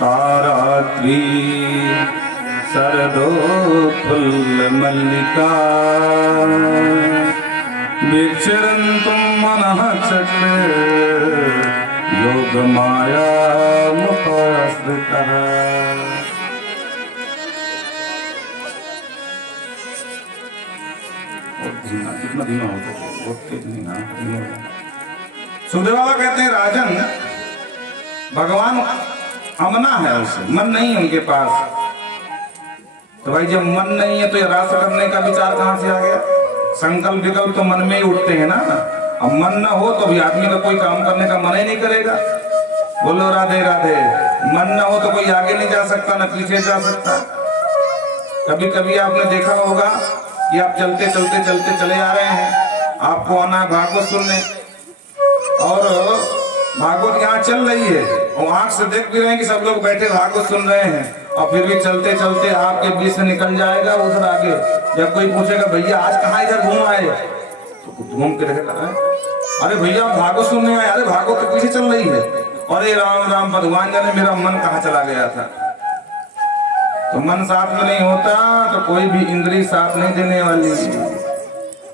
तारात्री शरदोत्फुल्ल मल्लिका विचरन्तुं मनः चक्रे योगमायामुपाश्रितः। कितना धीमा होता है, बहुत तेज धीमा। सुखदेव बाबा कहते हैं राजन, भगवान अमना है, उसे मन नहीं है उनके पास। तो भाई जब मन नहीं है तो ये रास करने का विचार कहां से आ गया? संकल्प विकल्प तो मन में ही उठते हैं ना। अब मन न हो तो भी आदमी का कोई काम करने का मन ही नहीं करेगा। बोलो राधे राधे। मन न हो तो कोई आगे नहीं जा सकता, न पीछे जा सकता। कभी कभी आपने देखा होगा कि आप चलते चलते चलते चले आ रहे हैं, आपको आना भागवत सुनने, और भागवत यहाँ चल रही है और आंख से देख भी रहे हैं कि सब लोग बैठे भागवत सुन रहे हैं, और फिर भी चलते चलते आपके बीच से निकल जाएगा उधर आगे। जब कोई पूछेगा भैया आज कहाँ इधर घूम आए, तो घूम के रहेगा, अरे भैया भागवत सुनने आए। अरे भागवत तो पीछे चल रही है। अरे राम राम, भगवान जाने मेरा मन कहाँ चला गया था। तो मन साथ में नहीं होता तो कोई भी इंद्रिय साथ नहीं देने वाली।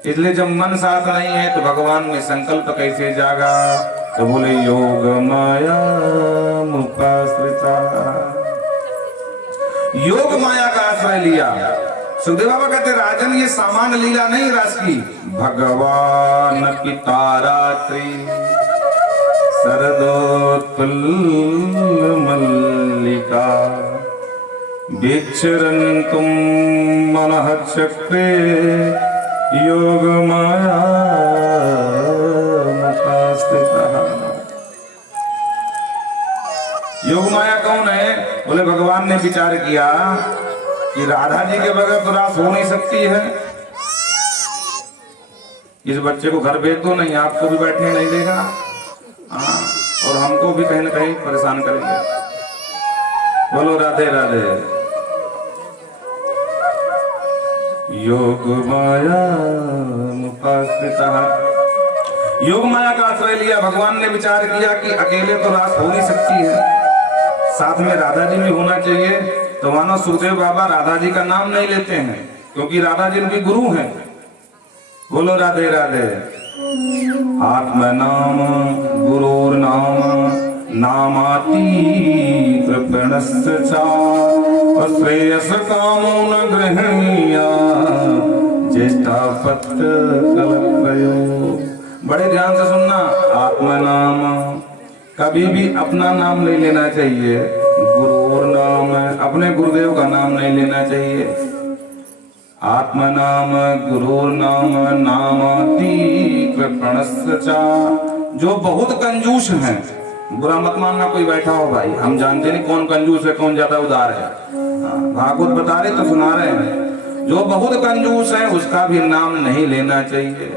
इसलिए जब मन साथ नहीं है तो भगवान में संकल्प कैसे जागा? तो बोले योग माया मुपाश्रिता। योग माया का आश्रय लिया। सुखदेव बाबा कहते राजन ये सामान्य लीला नहीं रास की। भगवान की तारात्री शरदोत्फुल्ल मल्लिका विचरन्तुं मनः चक्रे योगमाया मुपाश्रितः। योग माया कौन है? बोले भगवान ने विचार किया कि राधा जी के बगैर तो रास हो नहीं सकती है। इस बच्चे को घर भेज दो, नहीं आपको भी बैठने नहीं देगा, हाँ, और हमको भी कहीं ना कहीं परेशान करेंगे। बोलो राधे राधे। योग माया मुपाश्रितः। योग माया का आश्रय लिया। भगवान ने विचार किया कि अकेले तो रास हो नहीं सकती है, साथ में राधा जी भी होना चाहिए। तो मानो सुखदेव बाबा राधा जी का नाम नहीं लेते हैं, क्योंकि राधा जी उनकी गुरु हैं। बोलो राधे राधे। आत्म नाम गुरुर नाम नामातीत प्रणस्य चा श्रेयस कामो न गृहणीया ज्येष्ठापत्य कलत्रयो। बड़े ध्यान से सुनना। आत्म नाम, कभी भी अपना नाम नहीं लेना चाहिए। गुरुर नाम, अपने गुरुदेव का नाम नहीं लेना चाहिए। आत्म नाम गुरुर नाम नामातीत प्रणस्य चा। जो बहुत कंजूस हैं, बुरा मत मानना कोई बैठा हो भाई, हम जानते नहीं कौन कंजूस है कौन ज्यादा उदार है। भागवत बता रहे तो सुना रहे हैं। जो बहुत कंजूस है उसका भी नाम नहीं लेना चाहिए।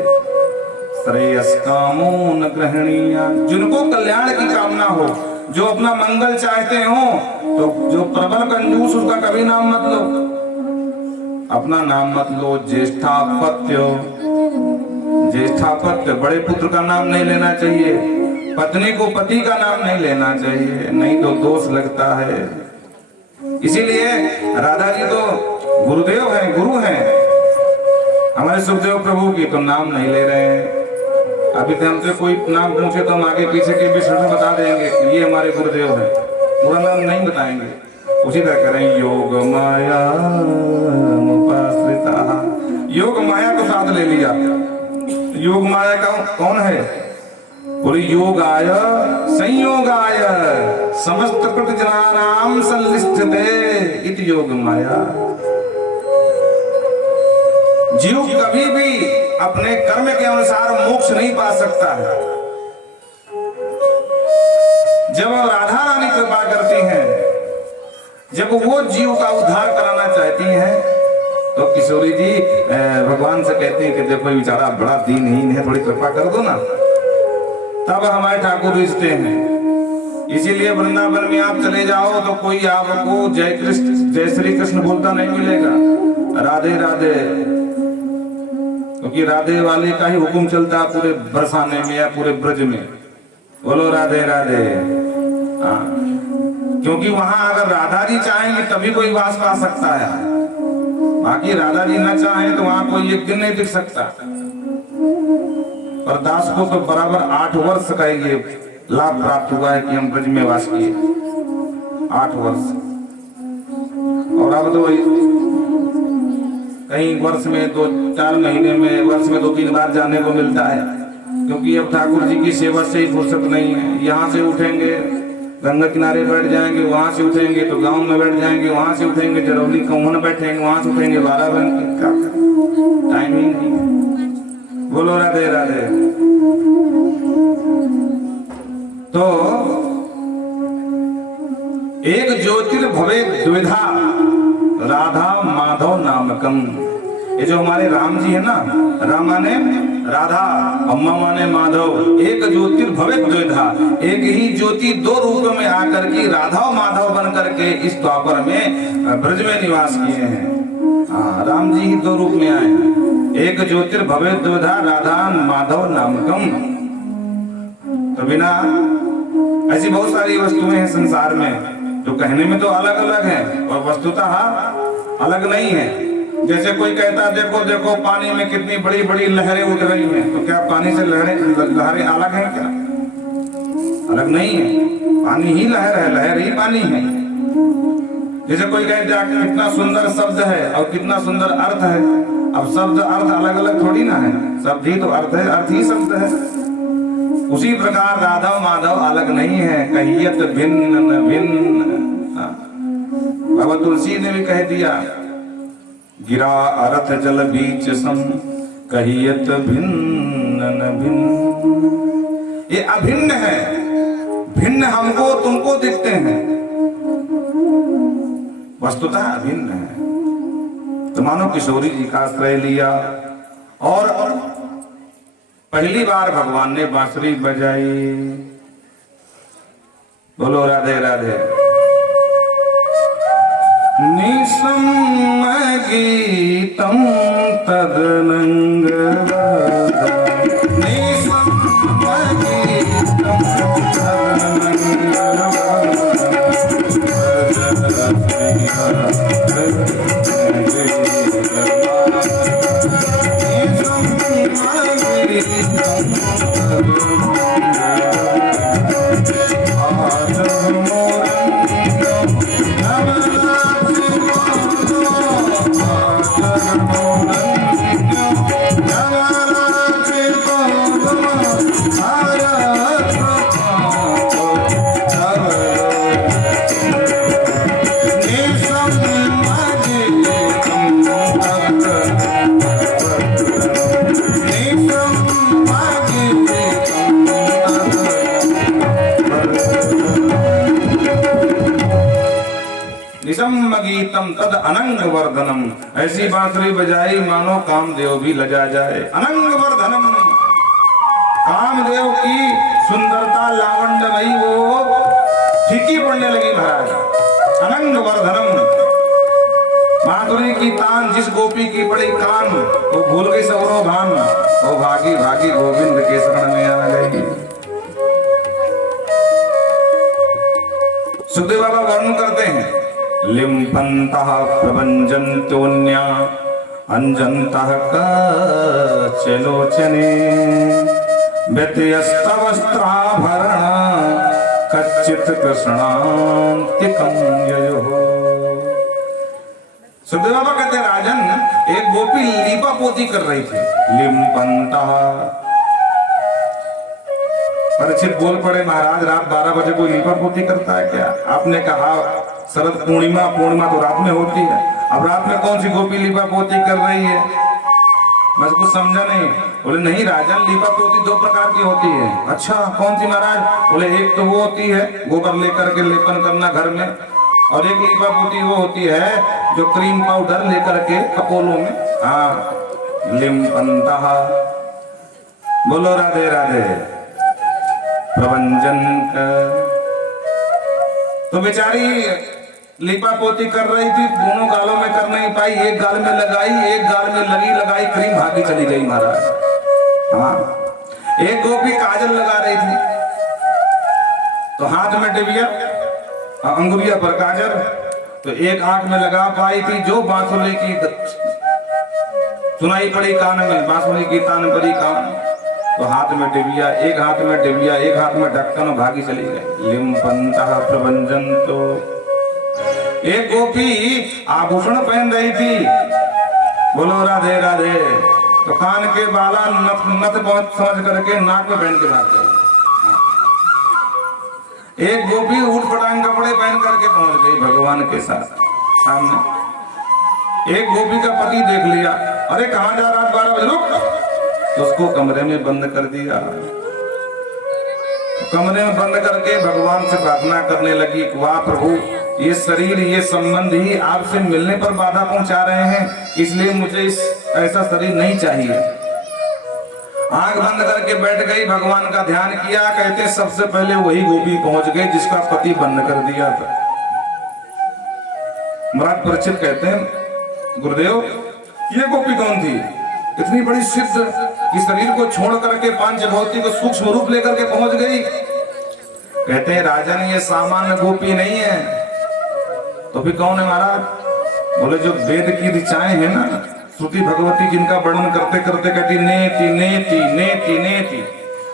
श्रेयस कामो न ग्रहणीया। जिनको कल्याण की कामना हो, जो अपना मंगल चाहते हो, तो जो प्रबल कंजूस उसका कभी नाम मत लो, अपना नाम मत लो। ज्येष्ठापत्य, ज्येष्ठापत्य बड़े पुत्र का नाम नहीं लेना चाहिए। पत्नी को पति का नाम नहीं लेना चाहिए, नहीं तो दोष लगता है। इसीलिए राधा जी तो गुरुदेव हैं, गुरु हैं हमारे सुखदेव प्रभु की, तो नाम नहीं ले रहे हैं। अभी तो हमसे कोई नाम पूछे तो हम आगे पीछे के विषय में बता देंगे कि ये हमारे गुरुदेव हैं, पूरा नाम नहीं बताएंगे। उसी तरह करें योग माया मुपाश्रिता। योग माया को साथ ले लिया। योग माया का कौन है? बोले योगाय संयोगाय समस्त कृत जनानाम संलिष्टते इति योग माया। जीव कभी भी अपने कर्म के अनुसार मोक्ष नहीं पा सकता है। जब राधा रानी कृपा करती हैं, जब वो जीव का उद्धार कराना चाहती हैं, तो किशोरी जी भगवान से कहते हैं कि देखो बेचारा बड़ा दीनहीन है, थोड़ी कृपा कर दो ना। तब हमारे ठाकुर रिश्ते हैं। इसीलिए वृंदावन में आप चले जाओ तो कोई आपको जय कृष्ण जय श्री कृष्ण बोलता नहीं मिलेगा, राधे राधे, क्योंकि राधे वाले का ही हुक्म चलता पूरे बरसाने में या पूरे ब्रज में। बोलो राधे राधे। हाँ, क्योंकि वहां अगर राधा जी चाहेंगे तभी कोई वास पा सकता है, बाकी राधा जी न चाहे तो वहां कोई एक दिन नहीं दिख सकता। और दास को तो बराबर 8 वर्ष का ये लाभ प्राप्त हुआ है कि हम ब्रज में वास किए, 8 वर्ष। और अब तो कहीं वर्ष में 2-4 महीने में, वर्ष में 2-3 बार जाने को मिलता है, क्योंकि अब ठाकुर जी की सेवा से ही फुर्सत नहीं है। यहाँ से उठेंगे गंगा किनारे बैठ जाएंगे, वहां से उठेंगे तो गांव में बैठ जाएंगे, वहां से उठेंगे जरौली कहूं बैठेंगे, वहां से उठेंगे 12 बजे, क्या करें, टाइम ही नहीं। बोलो राधे राधे। तो एक ज्योतिर्भवे द्विधा राधा माधव नामकम। ये जो हमारे राम जी है ना, राम माने राधा, अम्मा माने माधव। एक ज्योतिर्भवे द्विधा, एक ही ज्योति 2 रूपों में आकर के राधा और माधव बन करके इस द्वापर में ब्रज में निवास किए हैं। हाँ, राम जी ही 2 रूप में आए। एक ज्योतिर्भवे द्विधा राधा माधव नामकम। तो बिना ऐसी बहुत सारी वस्तुएं हैं संसार में जो कहने में तो अलग अलग है और वस्तुतः अलग नहीं है। जैसे कोई कहता देखो देखो पानी में कितनी बड़ी बड़ी लहरें उठ रही हैं, तो क्या पानी से लहरें अलग हैं क्या? अलग नहीं है, पानी ही लहर है, लहर ही पानी है। जैसे कोई कहता कितना सुंदर शब्द है और कितना सुंदर अर्थ है, अब शब्द अर्थ अलग अलग थोड़ी ना है, शब्द ही तो अर्थ है, अर्थ ही शब्द है। उसी प्रकार राधा माधव अलग नहीं है, कहियत भिन्न भिन्न। बाबा तुलसी ने भी कह दिया, गिरा अर्थ जल बीच सम कहियत भिन्न भिन्न। ये अभिन्न है, भिन्न हमको तुमको दिखते हैं, वस्तुतः अभिन्न है। तो मानो किशोरी जी का आश्रय लिया और पहली बार भगवान ने बांसुरी बजाई। बोलो राधे राधे। निसम गीतम तदनंग निसम गीतम गीतम तद अनंग वर्धनम। ऐसी बांसुरी बजाई मानो कामदेव भी लजा जाए। अनंग वर्धनम, कामदेव की सुंदरता लावण्य नहीं, वो फीकी पड़ने लगी महाराज। अनंग वर्धनम, बांसुरी की तान जिस गोपी की बड़ी कान, वो भूल गई सवरो भान, वो भागी भागी गोविंद के शरण में आ गई। सुखदेव बाबा वर्णन करते हैं, लिम्पन्तः प्रभञ्जन्तोऽन्या अंजन्तः कच्चलोचने व्यत्यस्तवस्त्राभरण कच्चित् कृष्णान्तिकं ययोः। सुखदेव बाबा कहते राजन, एक गोपी लीपा पोती कर रही थी। लिम्पन्तः, परीक्षित बोल पड़े, महाराज रात 12 बजे कोई लीपा पोती करता है क्या? आपने कहा शरद पूर्णिमा, पूर्णिमा तो रात में होती है, अब रात में कौन सी गोपी लीपा पोती कर रही है? मैं कुछ समझा नहीं। बोले नहीं राजन, लीपा पोती 2 प्रकार की होती है। अच्छा कौन सी महाराज? बोले एक तो वो होती है गोबर लेकर के लेपन करना घर में, और एक लीपा पोती वो होती है जो क्रीम पाउडर लेकर के कपोलों में। हाँ, लिम्पन्तः। बोलो राधे राधे। प्रभंजन तो बेचारी लीपा पोती कर रही थी, दोनों गालों में कर नहीं पाई, एक गाल में लगाई, एक गाल में लगाई क्रीम, भागी चली गई महाराज। हाँ, एक गोपी काजल लगा रही थी, तो हाथ में डिबिया और अंगुलिया पर काजर, तो एक आंख में लगा पाई थी जो बांसुरी की सुनाई पड़ी कान में, बांसुरी की तान पड़ी कान, तो हाथ में डिबिया, एक हाथ में डिबिया, एक हाथ में ढक्कन, भागी चली गई। लिम्पंतः प्रभंजन्तो। एक गोपी आभूषण पहन रही थी, बोलो राधे राधे, तो कान के बाला नथ बहुत समझ करके नाक में पहन के भाग गई। एक गोपी ऊट पटांग कपड़े पहन करके पहुंच गई भगवान के साथ सामने। एक गोपी का पति देख लिया, अरे कहां जा रहा, 12 बजे रुक, तो उसको कमरे में बंद कर दिया। कमरे में बंद करके भगवान से प्रार्थना करने लगी, वाह प्रभु, ये शरीर, ये संबंध ही आपसे मिलने पर बाधा पहुंचा रहे हैं, इसलिए मुझे ऐसा शरीर नहीं चाहिए। आंख बंद करके बैठ गई, भगवान का ध्यान किया। कहते सबसे पहले वही गोपी पहुंच गई जिसका पति बंद कर दिया था। महाराज परीक्षित कहते हैं, गुरुदेव ये गोपी कौन थी, इतनी बड़ी सिद्ध कि शरीर को छोड़ करके पांच भौतिक को सूक्ष्म रूप लेकर के पहुंच गई। कहते हैं राजन ये सामान्य गोपी नहीं है, तो फिर कौन है महाराज? बोले जो वेद की ऋचाएं है ना, श्रुति भगवती, जिनका वर्णन करते करते कहती नेति नेति नेति नेति,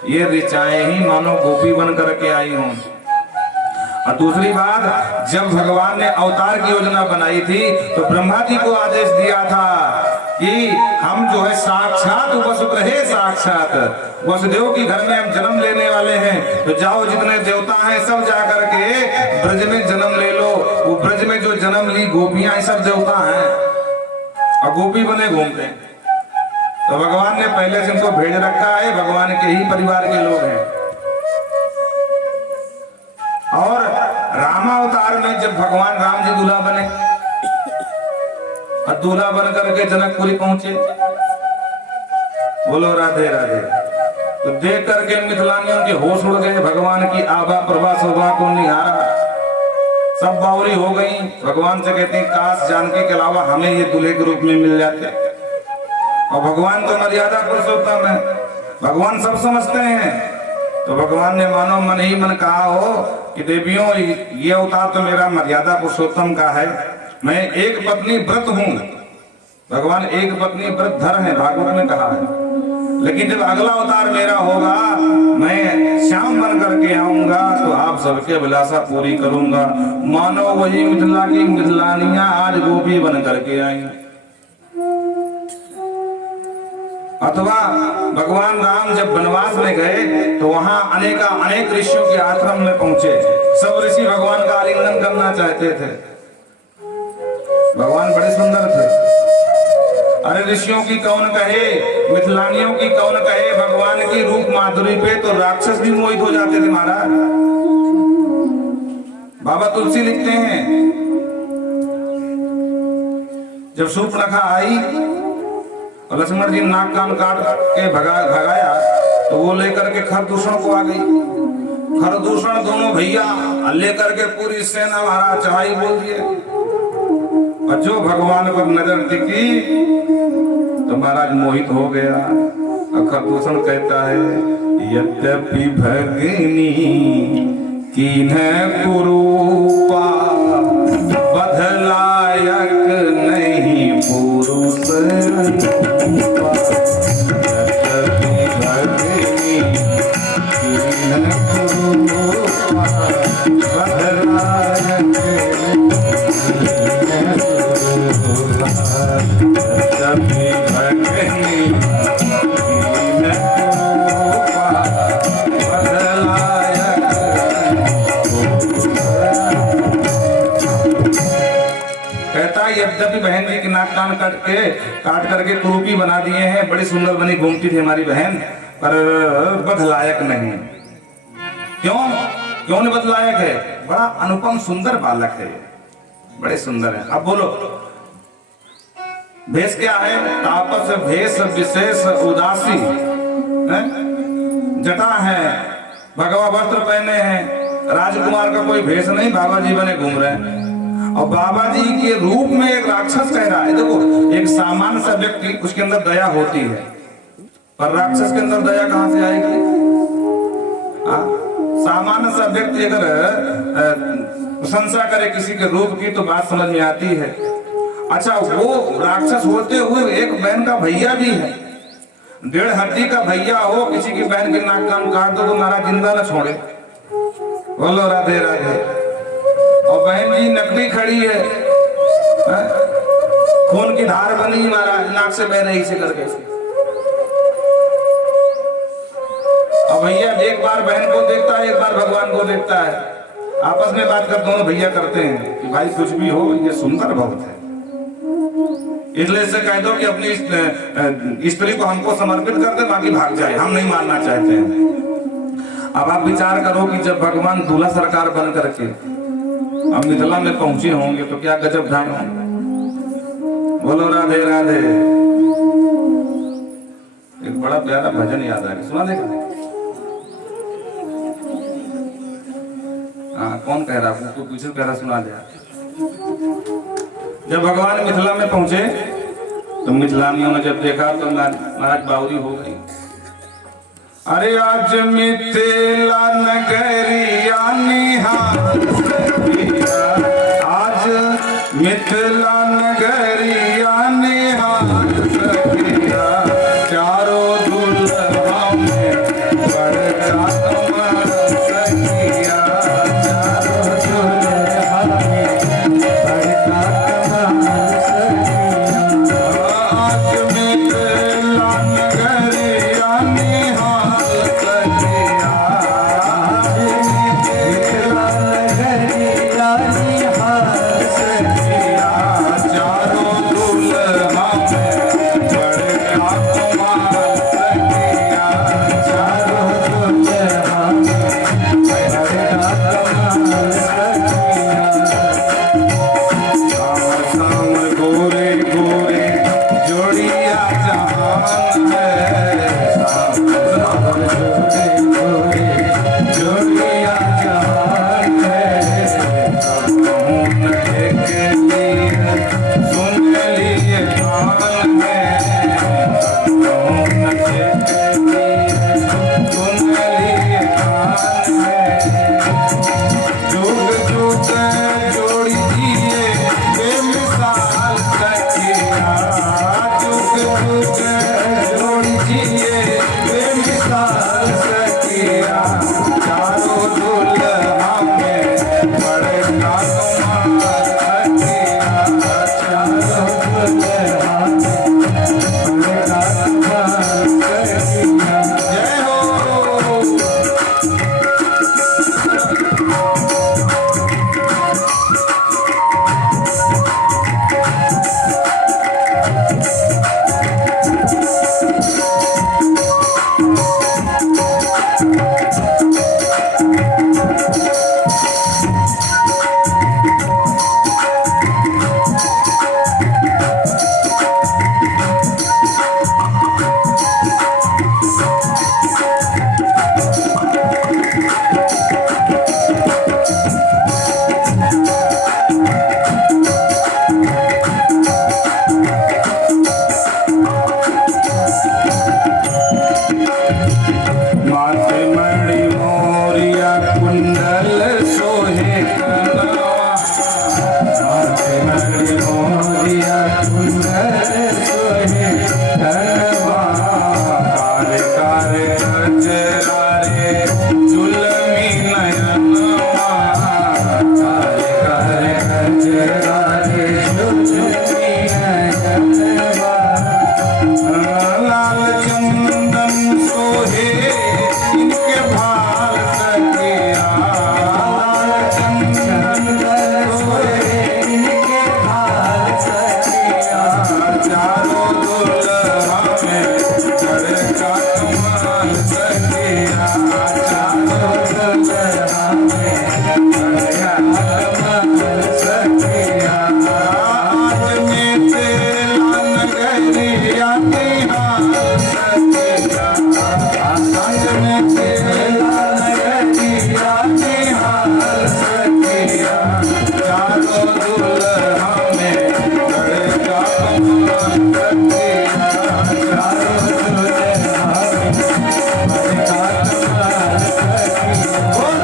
ये ऋचाएं ही मानो गोपी बन करके आई हों। और दूसरी बात, जब भगवान ने अवतार की योजना बनाई थी तो ब्रह्मा जी को आदेश दिया था कि हम जो है साक्षात वसुदेव रहे, साक्षात वसुदेव की घर में हम जन्म लेने वाले हैं, तो जाओ जितने देवता हैं सब जा करके ब्रज में जन्म ले लो। वो ब्रज में जो जन्म ली गोपियां सब देवता हैं और गोपी बने घूमते हैं। तो भगवान ने पहले से इनको भेज रखा है, भगवान के ही परिवार के लोग हैं। और रामावतार में जब भगवान राम जी दूल्हा बने और दूल्हा बन करके जनकपुरी पहुंचे, बोलो राधे राधे, तो देख करके मिथिलानियों के होश उड़ गए, भगवान की आभा प्रभा शोभा को निहारा, सब बावरी हो गई। भगवान से कहते हैं काश जानकी के अलावा हमें ये दूल्हे के रूप में मिल जाते। और भगवान तो मर्यादा पुरुषोत्तम है, भगवान सब समझते हैं। तो भगवान ने मानो मन ही मन कहा हो कि देवियों ये अवतार तो मेरा मर्यादा पुरुषोत्तम का है, मैं एक पत्नी व्रत हूं। भगवान एक पत्नी व्रत धर है, भागवत में कहा है। लेकिन जब अगला अवतार मेरा होगा, मैं श्याम बन करके आऊंगा तो आप सबके अभिलाषा पूरी करूंगा। मानो वही मिथिला की मिथिलानियां आज गोपी बन करके आई। अथवा भगवान राम जब वनवास में गए तो वहां अनेक ऋषियों के आश्रम में पहुंचे। सब ऋषि भगवान का आलिंगन करना चाहते थे। भगवान बड़े सुंदर थे। अरे ऋषियों की कौन कहे, मिथिलानियों की कौन कहे, भगवान की रूप माधुरी पे तो राक्षस भी मोहित हो जाते थे महाराज। बाबा तुलसी लिखते हैं, जब शूर्पणखा आई और लक्ष्मण जी नाक कान काट के भगाया तो वो लेकर के खरदूषण को आ गई। खरदूषण दोनों भैया लेकर के पूरी सेना महाराज चढ़ाई बोल दिए। और जो भगवान पर नजर टिकी तो महाराज मोहित हो गया। और खरदूषण कहता है यद्यपि भगिनी कीन्ह कुरूपा, बधलायक नहीं पुरुष रूपा। यद्यपि भगिनी कीन्ह कुरूपा, बधलायक यद्यपि बहन जी की नाक कान काट करके कुरूपी बना दिए हैं, बड़ी सुंदर बनी घूमती थी हमारी बहन, पर बधलायक नहीं। क्यों नहीं बधलायक है? बड़ा अनुपम सुंदर बालक है, बड़े सुंदर है। अब बोलो भेष क्या है? तापस भेष विशेष उदासी है? जटा है, भगवा वस्त्र पहने हैं, राजकुमार का कोई भेष नहीं, बाबा जी बने घूम रहे हैं। और बाबा जी के रूप में एक राक्षस कह रहा है। देखो एक सामान्य सा व्यक्ति, उसके अंदर दया होती है, पर राक्षस के अंदर दया कहां से आएगी? सामान्य सा व्यक्ति अगर प्रशंसा करे किसी के रूप की तो बात समझ में आती है। अच्छा, वो राक्षस होते हुए एक बहन का भैया भी है, 1.5 हड्डी का भैया हो, किसी की बहन के नाक कान काट दो तो महाराज जिंदा न छोड़े। बोलो राधे राधे। और बहन जी नकली खड़ी है, खून की धार बनी महाराज, नाक से बह रही से करके। और भैया एक बार बहन को देखता है, एक बार भगवान को देखता है, आपस में बात कर दोनों भैया करते हैं कि भाई कुछ भी हो ये सुंदर बहुत है, इसलिए से कह दो कि अपनी स्त्री को हमको समर्पित कर दे, बाकी भाग जाए, हम नहीं मानना चाहते हैं। अब आप विचार करो कि जब भगवान दूल्हा सरकार बन करके अब मिथिला में पहुंचे होंगे तो क्या गजब ढाए होंगे। बोलो राधे राधे। एक बड़ा प्यारा भजन याद आ गया, सुना देगा? हाँ, कौन कह रहा है? आपको पीछे कह रहा, सुना दिया। जब भगवान मिथिला में पहुंचे तो मिथिलानियों ने जब देखा तो महाराज बावरी हो गई। अरे आज मिथिला नगरिया निहार, आज मिथिला नगरिया निहार, चारों दुल्हा में बड़का कमर सखिया, चारों दुल्हा में बड़का कमर सखिया। आज मिथिला नगरिया निहार सखिया, आज मिथिला नगरिया निहार सखिया, चारों दुल्हा में बड़का कमर सखिया, चारों दुल्हा में बड़का कमर सखिया। सावर सावर गोरे गोरे जोड़िया जहान है, सावर सावर गोरे गोरे जोड़िया जहान है। सब कहूँ न एक तीर सुन लिए कान में, सब कहूँ न एक तीर सुन लिए कान में। जुग जुग जोड़ी दिए बेमिसाल सखिया, जुग जुग जोड़ी दिए बेमिसाल सखिया, चारों दुल्हा में बड़का कमाल सखिया, चारों दुल्हा में बड़का कमाल सखिया। जय हो। माथे मणि मोरिया कुंडल सोहे कनवा, माथे मणि मोरिया कुंडल सोहे कनवा, कारे कारे गजरारे जुलमी नयनवा, कारे कारे गजरारे जुलमी नयनवा। लाल चंदन सोहे इनके भाल सखिया, लाल चंदन सोहे इनके भाल सखिया, चारों दुल्हा में बड़का कमाल सखिया, चारों दुल्हा में बड़का कमाल सखिया। आज मिथिला नगरिया निहार सखिया, आज मिथिला नगरिया निहार सखिया, चारों दुल्हा में बड़का कमाल सखिया, चारों दुल्हा में बड़का कमाल सखिया।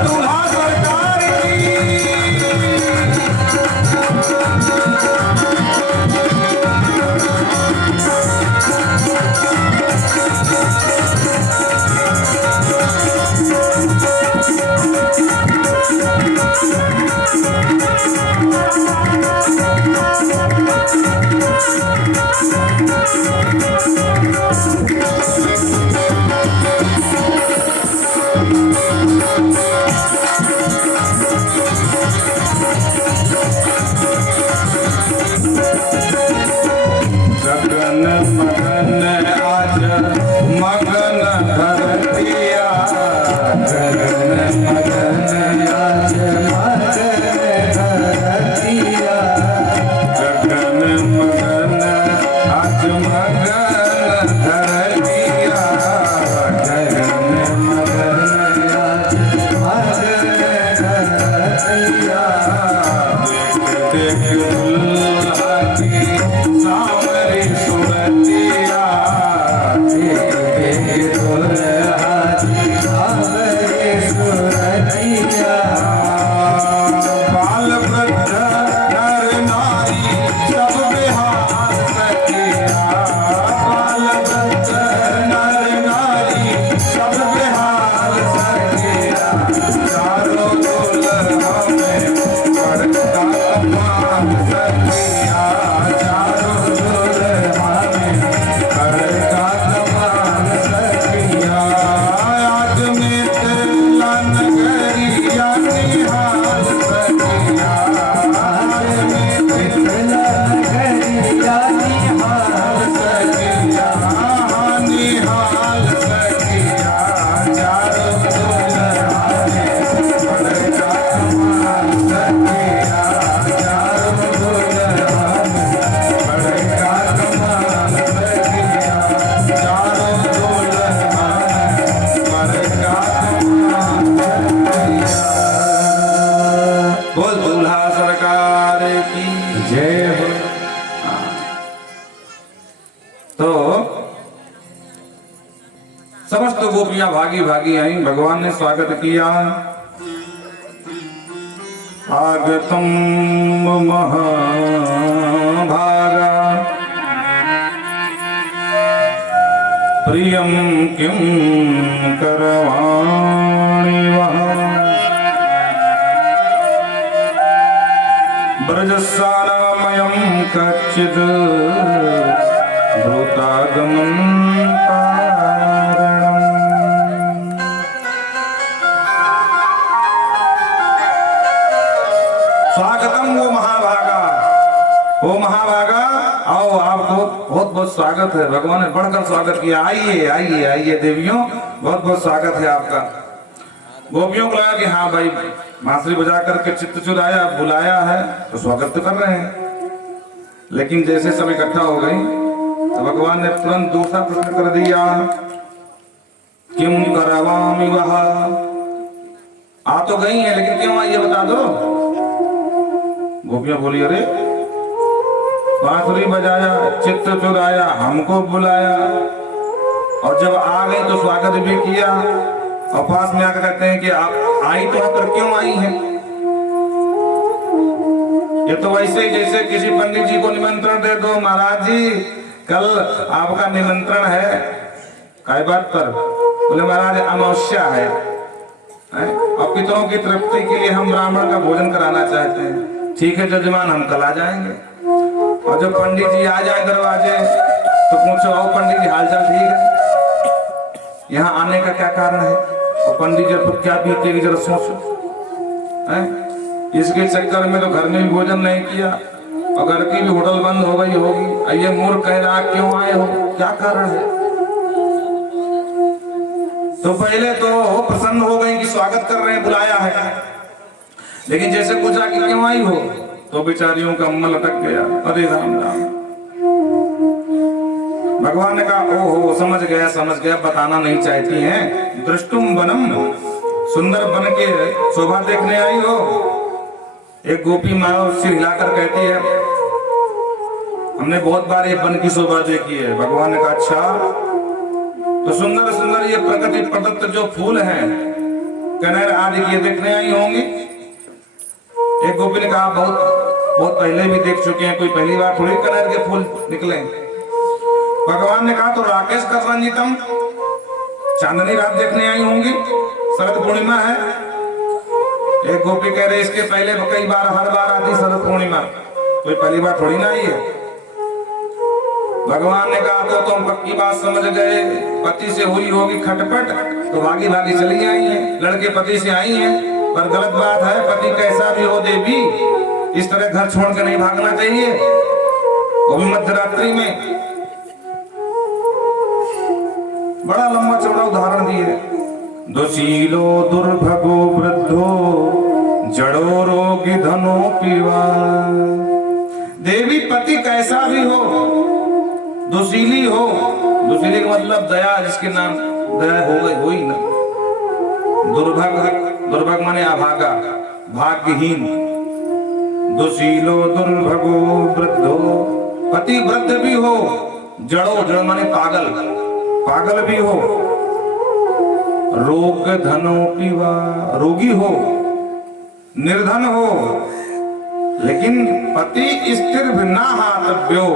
गोपियां भागी भागी आई, भगवान ने स्वागत किया। स्वागतम महाभागा प्रियम किम करवाणि वः ब्रजसारामयं कच्चित् भूतागमन कारणम्। स्वागतम वो महाभागा, वो महाभागा आओ, आपको बहुत बहुत स्वागत है। भगवान ने बढ़कर स्वागत किया। आइए आइए आइए देवियों, बहुत बहुत स्वागत है आपका। गोपियों को लगा कि हाँ भाई बांसुरी बजा करके चित्त चुराया, बुलाया है तो स्वागत तो कर रहे हैं। लेकिन जैसे सब इकट्ठा हो गई तो भगवान ने तुरंत दूसरा प्रश्न कर दिया, किम करवामि वः। आ तो गई है लेकिन क्यों आई ये बता दो। गोपियां बोली, अरे बांसुरी बजाया, चित्त चुराया, हमको बुलाया और जब आ गई तो स्वागत भी किया और पास में आकर कहते हैं कि आप आई तो पर क्यों आई हैं। ये तो वैसे ही जैसे किसी पंडित जी को निमंत्रण दे दो, महाराज जी कल आपका निमंत्रण है, काय बात पर? बोले महाराज अमावस्या है और पितरों की तृप्ति के लिए हम ब्राह्मण का भोजन कराना चाहते हैं। ठीक है जजमान, हम कल आ जाएंगे। और जब पंडित जी आ जाए दरवाजे तो पूछो, आओ पंडित जी हालचाल ठीक है, यहाँ आने का क्या कारण है? और पंडित जी तो क्या बीतेगी जरा सोचो। इसके चक्कर में तो घर में भी भोजन नहीं किया और घर की भी होटल बंद हो गई होगी। ये मूर्ख कह रहा क्यों आए हो, क्या कारण है? तो पहले तो प्रसन्न हो गई कि स्वागत कर रहे हैं, बुलाया है। लेकिन जैसे पूछा कि क्यों आई हो तो बेचारियों का मन लटक गया। अरे राम राम। भगवान ने कहा, ओहो समझ गया, बताना नहीं चाहती हैं। दृष्टुम वनम, सुंदर वन के शोभा देखने आई हो। एक गोपी माँ सिर हिलाकर कहती है, हमने बहुत बार ये वन की शोभा देखी है। भगवान ने कहा, अच्छा तो सुंदर सुंदर ये प्रकृति प्रदत्त जो फूल हैं, कनेर आदि ये देखने आई होंगी। एक गोपी ने कहा, बहुत पहले भी देख चुके हैं, कोई पहली बार थोड़ी कनेर के फूल निकले। भगवान ने कहा, तो राकेश का रंजितम, चांदनी रात देखने आई होंगी, शरद पूर्णिमा है। एक गोपी कह रहे इसके पहले कई बार, हर बार आती शरद पूर्णिमा, कोई पहली बार थोड़ी ना आई है। भगवान ने कहा, तो तुम पक्की बात समझ गए, पति से हुई होगी खटपट तो भागी भागी चली आई है। लड़के पति से आई हैं, पर गलत बात है, पति कैसा भी हो देवी, इस तरह घर छोड़ के नहीं भागना चाहिए, वो भी मध्यरात्रि में। बड़ा लंबा चौड़ा उदाहरण दिए। दोशीलो दुर्भगो वृद्धो जड़ो रोगी धनो पीवा। देवी पति कैसा भी हो, दुशीली हो, दुशीली का मतलब दया, जिसके नाम दया हो गई हुई ना। दुर्भग माने अभागा, भाग्यहीन। दुशीलो दुर्भगो वृद्धो, पति वृद्ध भी हो, जड़ माने पागल भी हो। रोग धनो पीवा, रोगी हो, निर्धन हो, लेकिन पति स्थिर भिन्ना हातव्यो,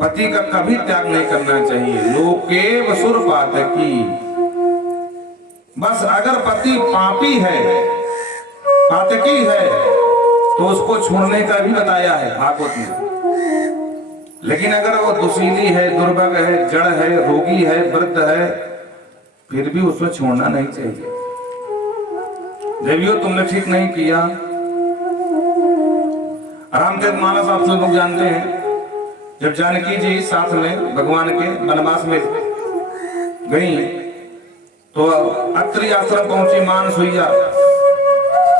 पति का कभी त्याग नहीं करना चाहिए। लोके वसुर पातकी, बस अगर पति पापी है, पातकी है, तो उसको छोड़ने का भी बताया है भागवत में। लेकिन अगर वो दुशीली है, दुर्भग है, जड़ है, रोगी है, वृद्ध है, फिर भी उसको छोड़ना नहीं चाहिए। देवियों तुमने ठीक नहीं किया। रामचरितमानस आप सब लोग जानते हैं, जब जानकी जी साथ में भगवान के वनवास में गई तो अत्रि आश्रम पहुंची मां अनसुईया।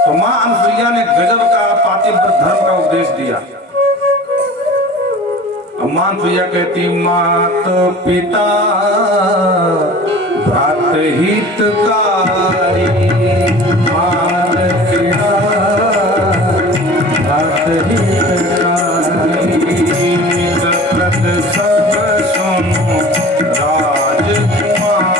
तो मां अनसुईया ने गजब का पातिव्रत धर्म का उपदेश दिया। अब मां अनसुईया कहती, मात पिता भ्रात हितकारी, मात पिता भ्रात हितकारी, सब सुनो राजकुमार।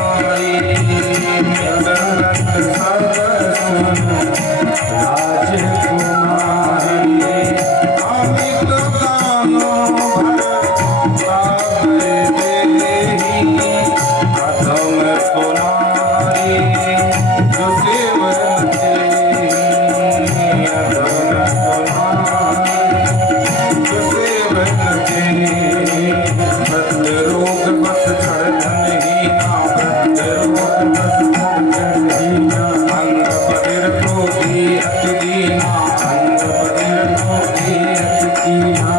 की अति दीना, अंग बदन तो की अति दीना।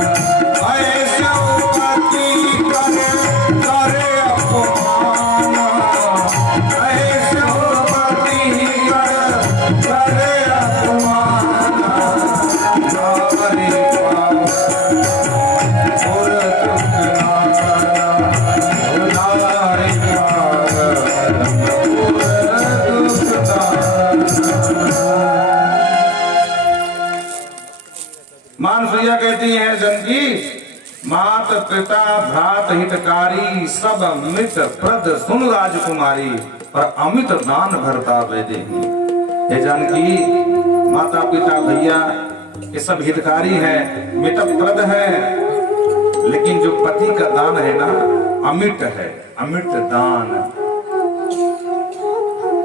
ऐसे पति करे करे अपमान, ऐसे पति करे करे अपमान। नारी पाव और तुक ना करना, नारी पाव मानसैया कहती है जनकी, मात पिता भ्रात हितकारी, सब मित प्रद सुन राजकुमारी, पर अमित दान भरता वेदे। हे जानकी, माता पिता भैया ये सब हितकारी हैं, मित प्रद है, लेकिन जो पति का दान है ना, अमिट है, अमिट दान।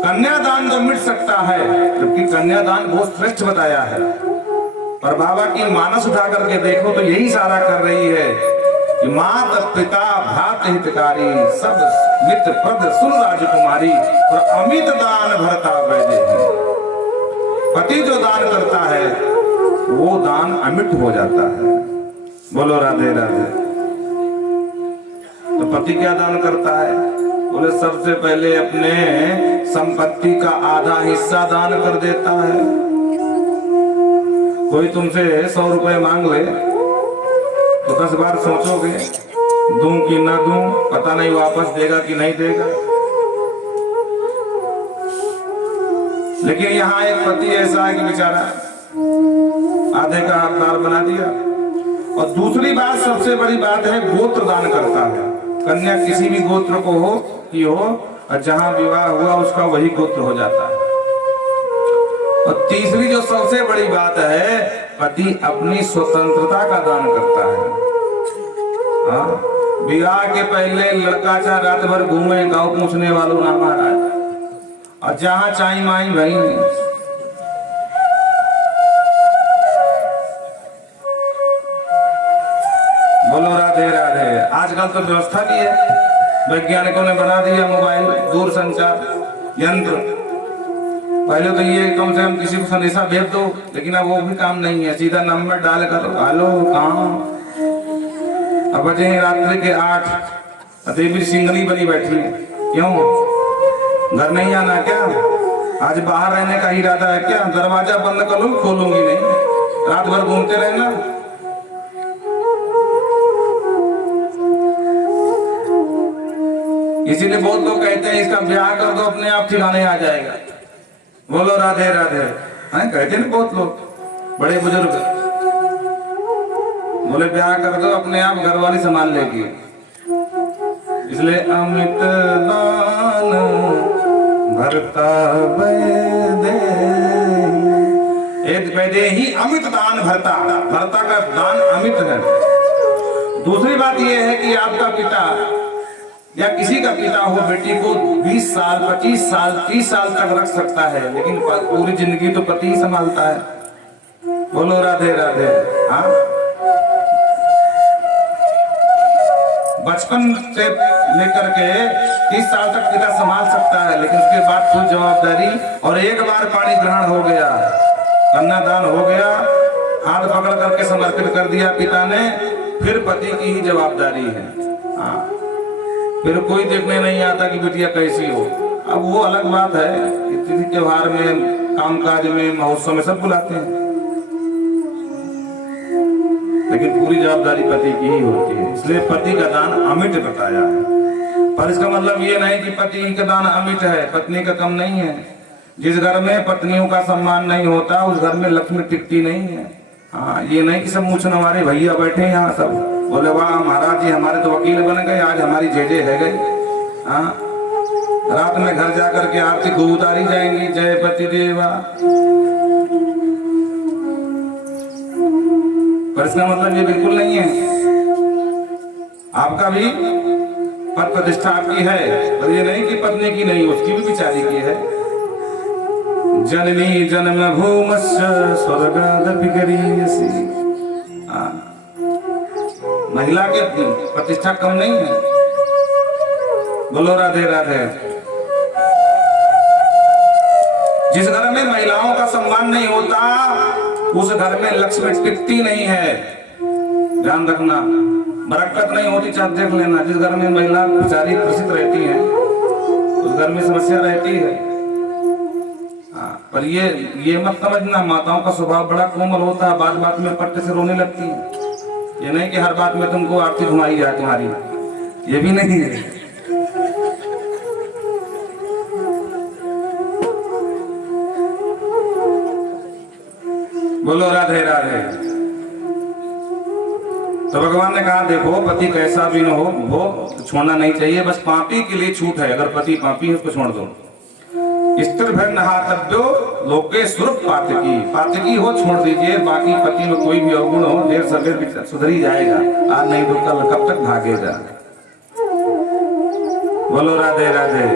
कन्यादान तो मिट सकता है, जबकि कन्यादान बहुत श्रेष्ठ बताया है, पर बाबा की मानस उठा करके देखो तो यही सारा कर रही है कि मात पिता भ्रात हितकारी, सब मित्र प्रद सुन राजकुमारी, और अमित दान भरता वैदे। पति जो दान करता है वो दान अमिट हो जाता है। बोलो राधे राधे। तो पति क्या दान करता है? बोले सबसे पहले अपने संपत्ति का आधा हिस्सा दान कर देता है। कोई तुमसे 100 रुपए मांग ले तो 10 बार सोचोगे, दूं कि ना दूं, पता नहीं वापस देगा कि नहीं देगा। लेकिन यहाँ एक पति ऐसा है कि बेचारा आधे का हकदार बना दिया। और दूसरी बात, सबसे बड़ी बात है, गोत्र दान करता है। कन्या किसी भी गोत्र को हो कि हो, और जहां विवाह हुआ उसका वही गोत्र हो जाता है। और तीसरी जो सबसे बड़ी बात है, पति अपनी स्वतंत्रता का दान करता है। हाँ, विवाह के पहले लड़का चाहे रात भर घूमे, गाँव पूछने वालों ना महाराज, और जहां चाई माई वही नहीं। बोलो राधे राधे। आजकल तो व्यवस्था भी है, वैज्ञानिकों ने बना दिया मोबाइल, दूर संचार यंत्र। पहले तो ये कम से कम किसी को संदेशा भेज दो, लेकिन अब वो भी काम नहीं है, सीधा नंबर डाल कर हेलो कहाँ। अब बजे रात्रि के 8, देवी सिंगली बनी बैठी है। क्यों? घर नहीं आना क्या? आज बाहर रहने का इरादा है क्या? दरवाजा बंद कर लूं, खोलूंगी नहीं, रात भर घूमते रहना। इसीलिए बहुत लोग कहते हैं इसका ब्याह कर दो, अपने आप ठिकाने आ जाएगा। बोलो राधे राधे। कहते हैं बहुत लोग, बड़े बुजुर्ग, बोले ब्याह कर दो, अपने आप घरवाली संभाल लेगी। इसलिए अमित दान भरता वैदे ही अमित दान भरता। भरता का दान अमित है। दूसरी बात यह है कि आपका पिता या किसी का पिता हो बेटी को 20 साल 25 साल 30 साल तक रख सकता है, लेकिन पूरी जिंदगी तो पति ही संभालता है। बोलो राधे राधे। हाँ, बचपन से लेकर के 30 साल तक पिता संभाल सकता है, लेकिन उसके बाद खुद जवाबदारी। और एक बार पाणी ग्रहण हो गया, कन्यादान हो गया, हाथ पकड़ करके समर्पित कर दिया पिता ने, फिर पति की ही जवाबदारी है। हाँ, फिर कोई देखने नहीं आता कि बिटिया कैसी हो। अब वो अलग बात है, तिथि त्योहार में, कामकाज में, महोत्सव में सब बुलाते हैं, लेकिन पूरी जवाबदारी पति की ही होती है। इसलिए पति का दान अमिट बताया है। पर इसका मतलब ये नहीं कि पति का दान अमिट है, पत्नी का कम नहीं है। जिस घर में पत्नियों का सम्मान नहीं होता, उस घर में लक्ष्मी टिकती नहीं है। हाँ, ये नहीं कि सब मुझे हमारे भैया बैठे हैं यहाँ, सब बोले वाह महाराज जी हमारे तो वकील बन गए, आज हमारी जेजे है गई। हाँ, रात में घर जाकर के आरती खूब उतारी जाएंगी, जय पति देवा। पर इसका मतलब ये बिल्कुल नहीं है। आपका भी पद प्रतिष्ठा आपकी है, पर ये नहीं कि पत्नी की नहीं, उसकी भी बेचारी की है। जननी जन्म भूमस्य स्वर्गादपि गरीयसी। महिला के प्रतिष्ठा कम नहीं है। बोलो राधे राधे। जिस घर में महिलाओं का सम्मान नहीं होता उस घर में लक्ष्मी टिकती नहीं है। ध्यान रखना, बरकत नहीं होती। चाहे देख लेना, जिस घर में महिला बेचारी प्रसिद्ध रहती है उस घर में समस्या रहती है। पर ये मत समझना, माताओं का स्वभाव बड़ा कोमल होता है, बात बात में पट्टे से रोने लगती है। ये नहीं कि हर बात में तुमको आरती घुमाई जाए तुम्हारी, ये भी नहीं है। बोलो राधे राधे। तो भगवान ने कहा देखो पति कैसा भी न हो वो छोड़ना नहीं चाहिए, बस पापी के लिए छूट है। अगर पति पापी है उसको छोड़ दो। स्त्री भर नहातव्यो लोके स्वरूप पातकी हो छोड़ दीजिए। बाकी पति में कोई भी अवगुण हो देर सवेर सुधरी जाएगा, आज नहीं तो कल कब तक भागेगा। बोलो राधे राधे।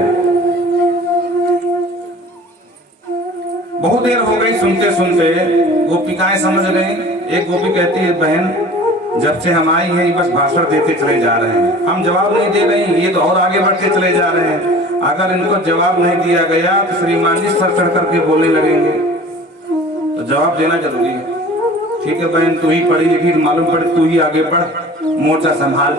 बहुत देर हो गई सुनते सुनते, गोपिकाएं समझ गई। एक गोपी कहती है बहन जब से हम आई हैं बस भाषण देते चले जा रहे हैं, हम जवाब नहीं दे रहे हैं, ये तो और आगे बढ़ते चले जा रहे हैं। अगर इनको जवाब नहीं दिया गया तो श्रीमान जी सर चढ़ करके बोलने लगेंगे, तो जवाब देना जरूरी है। ठीक है बहन तू ही पढ़ी लिखी, मालूम पड़े तू ही आगे बढ़, मोर्चा संभाल।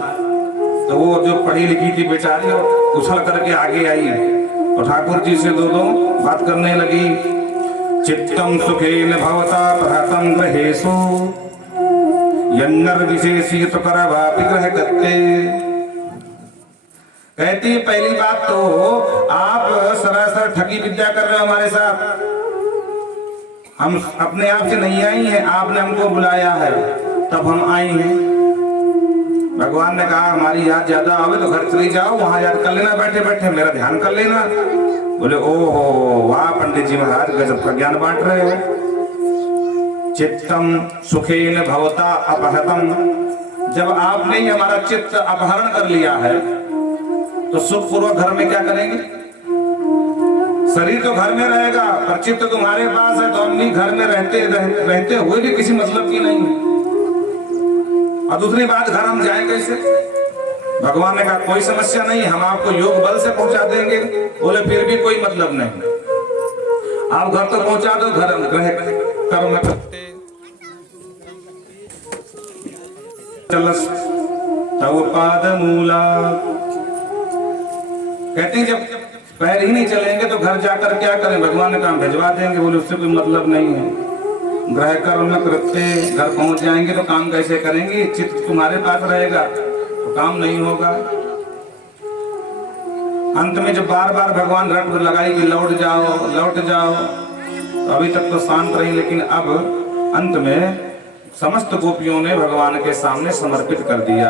तो वो जो पढ़ी लिखी थी बेचारी उछल करके आगे आई और ठाकुर जी से दो बात करने लगी। चित्तम सुखेन भवता प्रहतम ग्रहेषु यन्नर विशेषी तो करवा विग्रह करते। कहती है पहली बात तो आप सरासर ठगी विद्या कर रहे हो हमारे साथ। हम अपने आप से नहीं आई हैं, आपने हमको बुलाया है तब हम आई हैं। भगवान ने कहा हमारी याद ज्यादा आवे तो घर चली जाओ, वहां याद कर लेना, बैठे बैठे मेरा ध्यान कर लेना। बोले ओहो वाह पंडित जी महाराज गजब का ज्ञान बांट रहे हो। चित्तम सुखेन भवता अपहतम, जब आपने ही हमारा चित्त अपहरण कर लिया है तो सुखपूर्वक घर में क्या करेंगे? शरीर तो घर में रहेगा पर चित्त तुम्हारे पास है, तो हम भी घर में रहते हुए भी किसी मतलब की नहीं। और दूसरी बात घर हम जाएं कैसे? भगवान ने कहा कोई समस्या नहीं, हम आपको योग बल से पहुंचा देंगे। बोले फिर भी कोई मतलब नहीं, आप घर तो पहुंचा दो, घर ग्रह कर्म करते चलस तव पाद मूला। कहते हैं जब पैर ही नहीं चलेंगे तो घर जाकर क्या करें? भगवान ने कहा भिजवा देंगे। बोले उससे कोई मतलब नहीं है, ग्रह कर्म करते घर पहुंच जाएंगे तो काम कैसे करेंगे? चित्त तुम्हारे पास रहेगा तो काम नहीं होगा। अंत में जब बार बार भगवान रट लगाई कि लौट जाओ, तो अभी तक तो शांत रही, लेकिन अब अंत में समस्त गोपियों ने भगवान के सामने समर्पित कर दिया।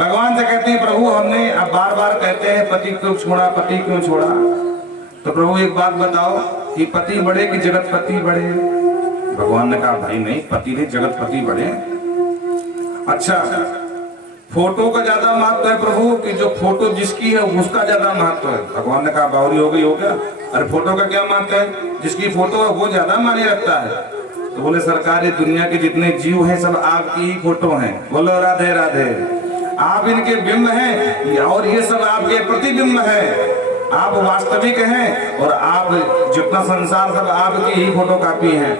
भगवान से कहते हैं प्रभु हमने, अब बार बार कहते हैं पति क्यों छोड़ा, पति क्यों छोड़ा? तो प्रभु एक बात बताओ कि पति बड़े कि जगतपति बड़े? भगवान ने कहा भाई नहीं, पति नहीं जगतपति बड़े। अच्छा फोटो का ज्यादा महत्व है प्रभु कि जो फोटो जिसकी है उसका ज्यादा महत्व है? भगवान ने कहा बावरी हो गई हो क्या? अरे फोटो का क्या महत्व है? जिसकी फोटो है वो ज्यादा माने रखता है। तो बोले सरकार ये दुनिया के जितने जीव हैं सब आपकी ही फोटो हैं। बोलो राधे राधे। आप इनके बिंब हैं और ये सब आपके प्रतिबिंब है। आप वास्तविक हैं और आप जितना संसार सब आपकी ही फोटो कॉपी है।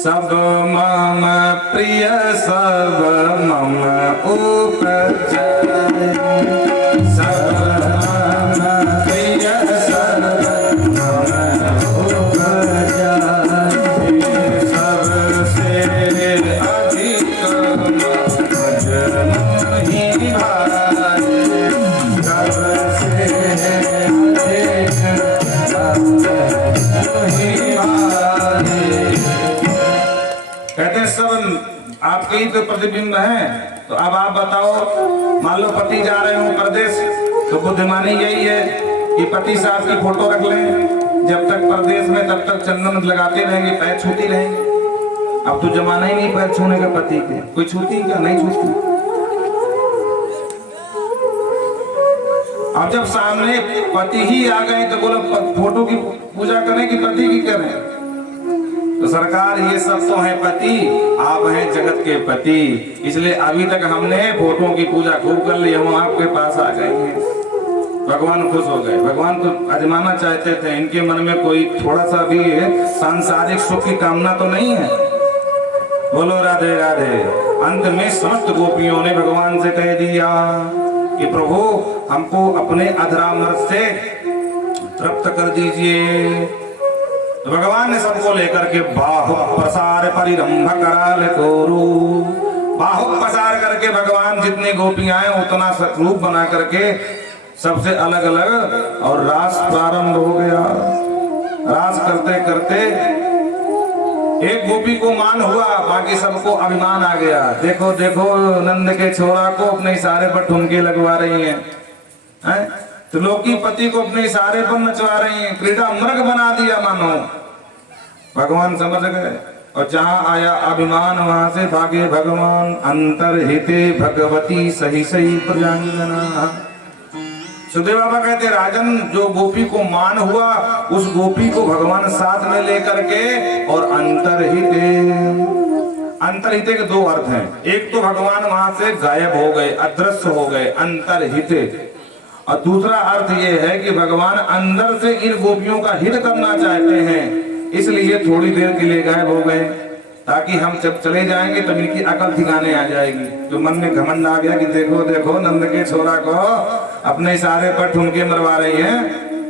सब मम प्रिय सब मम उपज, सब मम प्रिय सब मम उपज, सबसे अधिक मुझ मोहि भाए, सबसे अधिक मोहि भाए। कहते सब आपके ही तो प्रतिबिंब है। तो अब आप बताओ, मान लो पति जा रहे हो परदेश, तो बुद्धिमानी यही है कि पति साहब की फोटो रख लें, जब तक परदेश में तब तक चंदन लगाते रहेंगे, पैर छूती रहेंगे। अब तो जमाना ही नहीं पैर छूने का पति के, कोई छूती क्या? नहीं छूती। अब जब सामने पति ही आ गए तो बोलो फोटो की पूजा करें कि पति की करें? तो सरकार ये सब तो है पति, आप हैं जगत के पति, इसलिए अभी तक हमने फोटो की पूजा खूब कर ली, हम आपके पास आ गए हैं। भगवान खुश हो गए। भगवान तो आजमाना चाहते थे, इनके मन में कोई थोड़ा सा भी सांसारिक सुख की कामना तो नहीं है। बोलो राधे राधे। अंत में समस्त गोपियों ने भगवान से कह दिया कि प्रभु हमको अपने अधरामृत से तृप्त कर दीजिए। तो भगवान ने सबको लेकर के बाहु प्रसार परिरंभ कराल कोरु, बाहु प्रसार करके भगवान जितनी गोपियां हैं उतना रूप बना करके सबसे अलग अलग और रास प्रारंभ हो गया। रास करते करते एक गोपी को मान हुआ, बाकी सबको अभिमान आ गया। देखो देखो नंद के छोरा को अपने इशारे पर ठुमके लगवा रही हैं, तो लोकी पति को अपने इशारे पर नचवा रही हैं, क्रीड़ा मृग बना दिया मानो। भगवान समझ गए और जहां आया अभिमान वहां से भागे भगवान। अंतर्हिते भगवती सही सही प्रजांगना। सुखदेव बाबा कहते राजन जो गोपी को मान हुआ उस गोपी को भगवान साथ में लेकर के और अंतर्हिते, अंतर्हिते के दो अर्थ हैं। एक तो भगवान वहां से गायब हो गए, अदृश्य हो गए, अंतर्हिते। और दूसरा अर्थ ये है कि भगवान अंदर से इन गोपियों का हित करना चाहते हैं, इसलिए थोड़ी देर के लिए गायब हो गए, ताकि हम जब चले जाएंगे तब इनकी अकल ठिकाने आ जाएगी। जो मन में घमंड आ गया कि देखो देखो नंद के छोरा को अपने इशारे पर ठुमके मरवा रही है,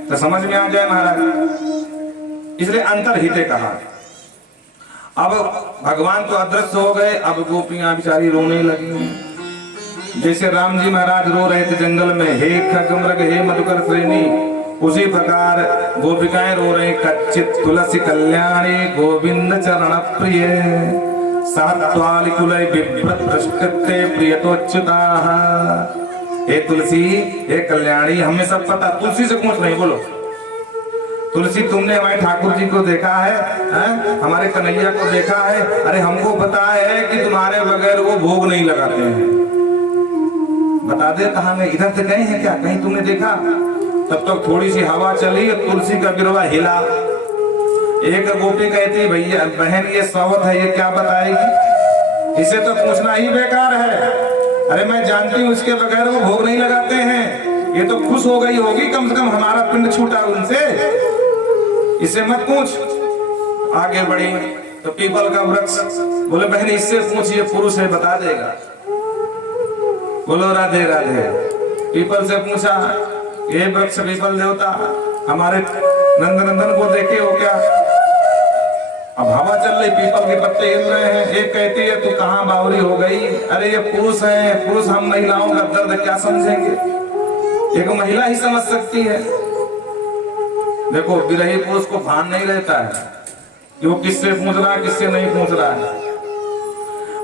तो समझ में आ जाए महाराज, इसलिए अंतर्हिते कहा। अब भगवान तो अदृश्य हो गए, अब गोपियां बेचारी रोने लगी। जैसे राम जी महाराज रो रहे थे जंगल में, हे खग मृग हे मधुकर श्रेणी, उसी प्रकार गोपिकाएं रो रही। कच्चित तुलसी कल्याणी गोविंद चरण प्रिय, सात्वालि कुलय बिभ्रत भ्रष्टते प्रियतोच्युताः। हे तुलसी हे कल्याणी, हमें सब पता, तुलसी से पूछ नहीं, बोलो तुलसी तुमने हमारे ठाकुर जी को देखा है? हमारे कन्हैया को देखा है? अरे हमको पता है कि तुम्हारे बगैर वो भोग नहीं लगाते हैं। बता दे कहाँ में, इधर से गए हैं क्या, कहीं तुमने देखा? तब तक थोड़ी सी हवा चली, तुलसी का गिरवा हिला। एक गोपी कहती भैया बहन ये सौवत है, ये क्या बताएगी? इसे तो पूछना ही बेकार है। अरे मैं जानती हूँ इसके बगैर वो भोग नहीं लगाते हैं, ये तो खुश हो गई होगी, कम से कम हमारा पिंड छूटा उनसे, इसे मत पूछ। आगे बढ़ी तो पीपल का वृक्ष, बोले बहन इससे पूछिए, पुरुष है बता देगा। बोलो राधे राधे। पीपल से पूछा, ये वृक्ष पीपल देवता हमारे नंदनंदन को देखे हो क्या? अब हवा चल रही, पीपल के पत्ते हिल रहे हैं। एक कहती है तू कहाँ बावरी हो गई, अरे ये पुरुष है, पुरुष हम महिलाओं का दर्द क्या समझेंगे, एक महिला ही समझ सकती है। देखो विरही पुरुष को भान नहीं रहता है कि वो किससे पूछ रहा है किससे नहीं पूछ रहा है।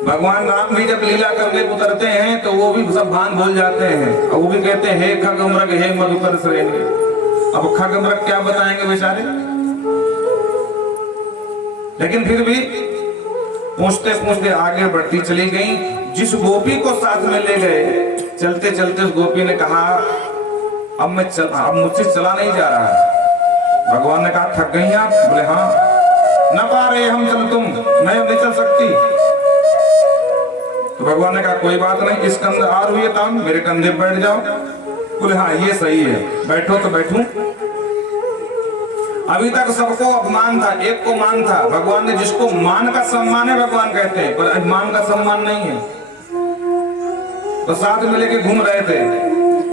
भगवान राम भी जब लीला करने उतरते हैं तो वो भी सब भान भूल जाते हैं, और वो भी कहते हैं हे खग मृग हे मधुकर श्रेणी। अब खग मृग क्या बताएंगे बेचारे, लेकिन फिर भी पूछते पूछते आगे बढ़ती चली गई। जिस गोपी को साथ में ले गए, चलते चलते उस गोपी ने कहा अब मुझसे चला नहीं जा रहा है। भगवान ने कहा थक गई आप? बोले हाँ। न पा रहे हम चल तुम, मैं नहीं चल सकती। तो भगवान ने कहा कोई बात नहीं, इस कंध आर हुई ताम, मेरे कंधे पर बैठ जाओ। बोले हाँ ये सही है, बैठो तो बैठूं। अभी तक सबको अपमान था, एक को मान था। भगवान ने जिसको मान का सम्मान है भगवान कहते हैं, पर अभिमान का सम्मान नहीं है। तो साथ में लेके घूम रहे थे।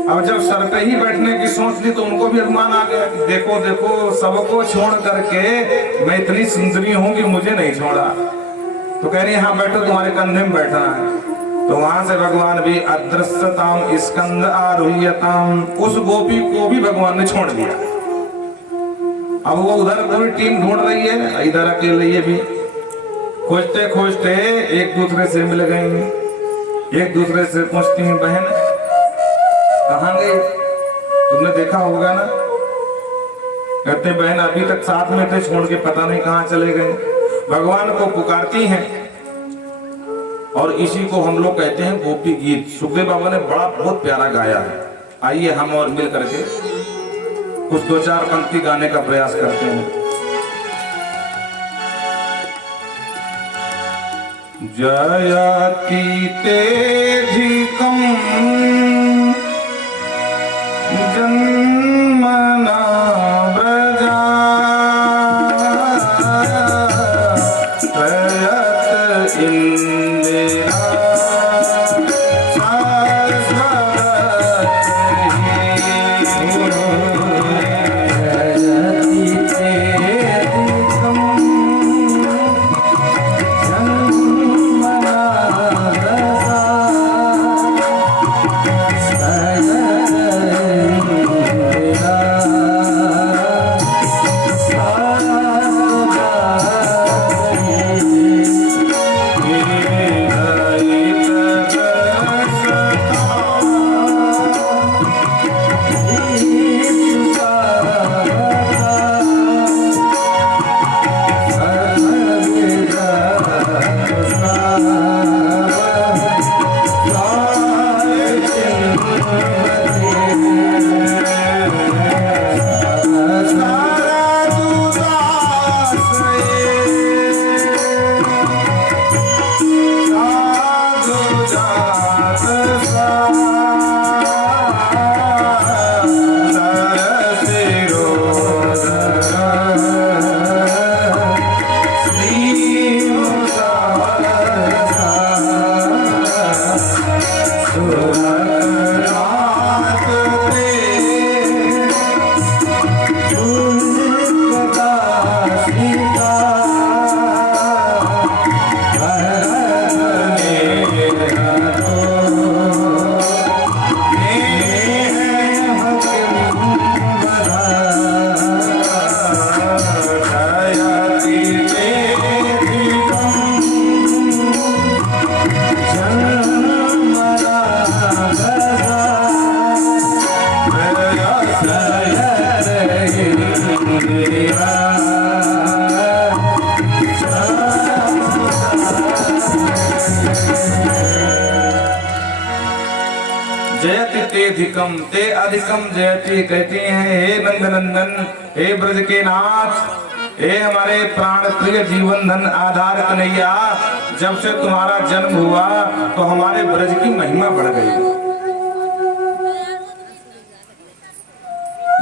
अब जब सर पे ही बैठने की सोच ली तो उनको भी अभिमान आ गया। देखो देखो सबको छोड़ करके मैं इतनी सुंदरी हूं कि मुझे नहीं छोड़ा। तो कह रही हाँ बैठो, तुम्हारे कंधे में बैठना है। तो वहां से भगवान भी अदृश्यताम स्कंद आरुह्यताम, उस गोपी को भी भगवान ने छोड़ दिया। अब वो उधर पूरी टीम ढूंढ रही है, इधर अकेले ये भी खोजते खोजते एक दूसरे से मिल गए। एक दूसरे से पूछती हैं बहन कहाँ गई, तुमने देखा होगा ना? कहते बहन अभी तक साथ में थे, छोड़ के पता नहीं कहाँ चले गए। भगवान को पुकारती हैं और इसी को हम लोग कहते हैं गोपी गीत। सुखदेव बाबा ने बड़ा बहुत प्यारा गाया है। आइए हम और मिल करके कुछ दो चार पंक्ति गाने का प्रयास करते हैं। जयति तेजिकम जन इंदिरा जयति तेधिकम ते अधिकम जयति कहते हैं हे नंदनंदन, हे ब्रज के नाथ, हे हमारे प्राण प्रिय जीवन धन आधार कन्हैया, जब से तुम्हारा जन्म हुआ तो हमारे ब्रज की महिमा बढ़ गई।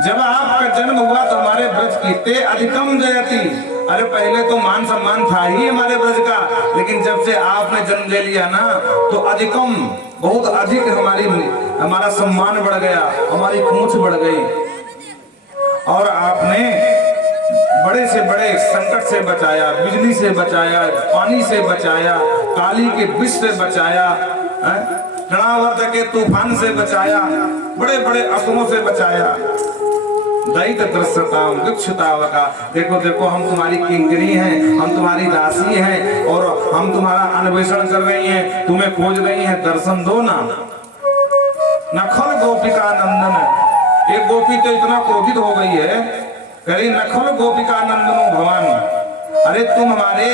जब आपका जन्म हुआ तो हमारे ब्रज की ते अधिकम जयति, अरे पहले तो मान सम्मान था ही हमारे ब्रज का, लेकिन जब से आपने जन्म ले लिया ना तो अधिकम बहुत अधिक हमारा सम्मान बढ़ गया, हमारी पूंछ बढ़ गई। और आपने बड़े से बड़े संकट से बचाया, बिजली से बचाया, पानी से बचाया, काली के विष से बचाया, तृणावर्त के तूफान से बचाया, बड़े बड़े असुरों से बचाया। दैत दृश्यताम दीक्षितावका, देखो देखो हम तुम्हारी किंकरी हैं, हम तुम्हारी दासी हैं और हम तुम्हारा अन्वेषण कर रही हैं, तुम्हें खोज रही हैं, दर्शन दो ना। नखल गोपिका नंदन, एक गोपी तो इतना क्रोधित हो गई है, कह रही नखल गोपिका नंदनो भगवान, अरे तुम हमारे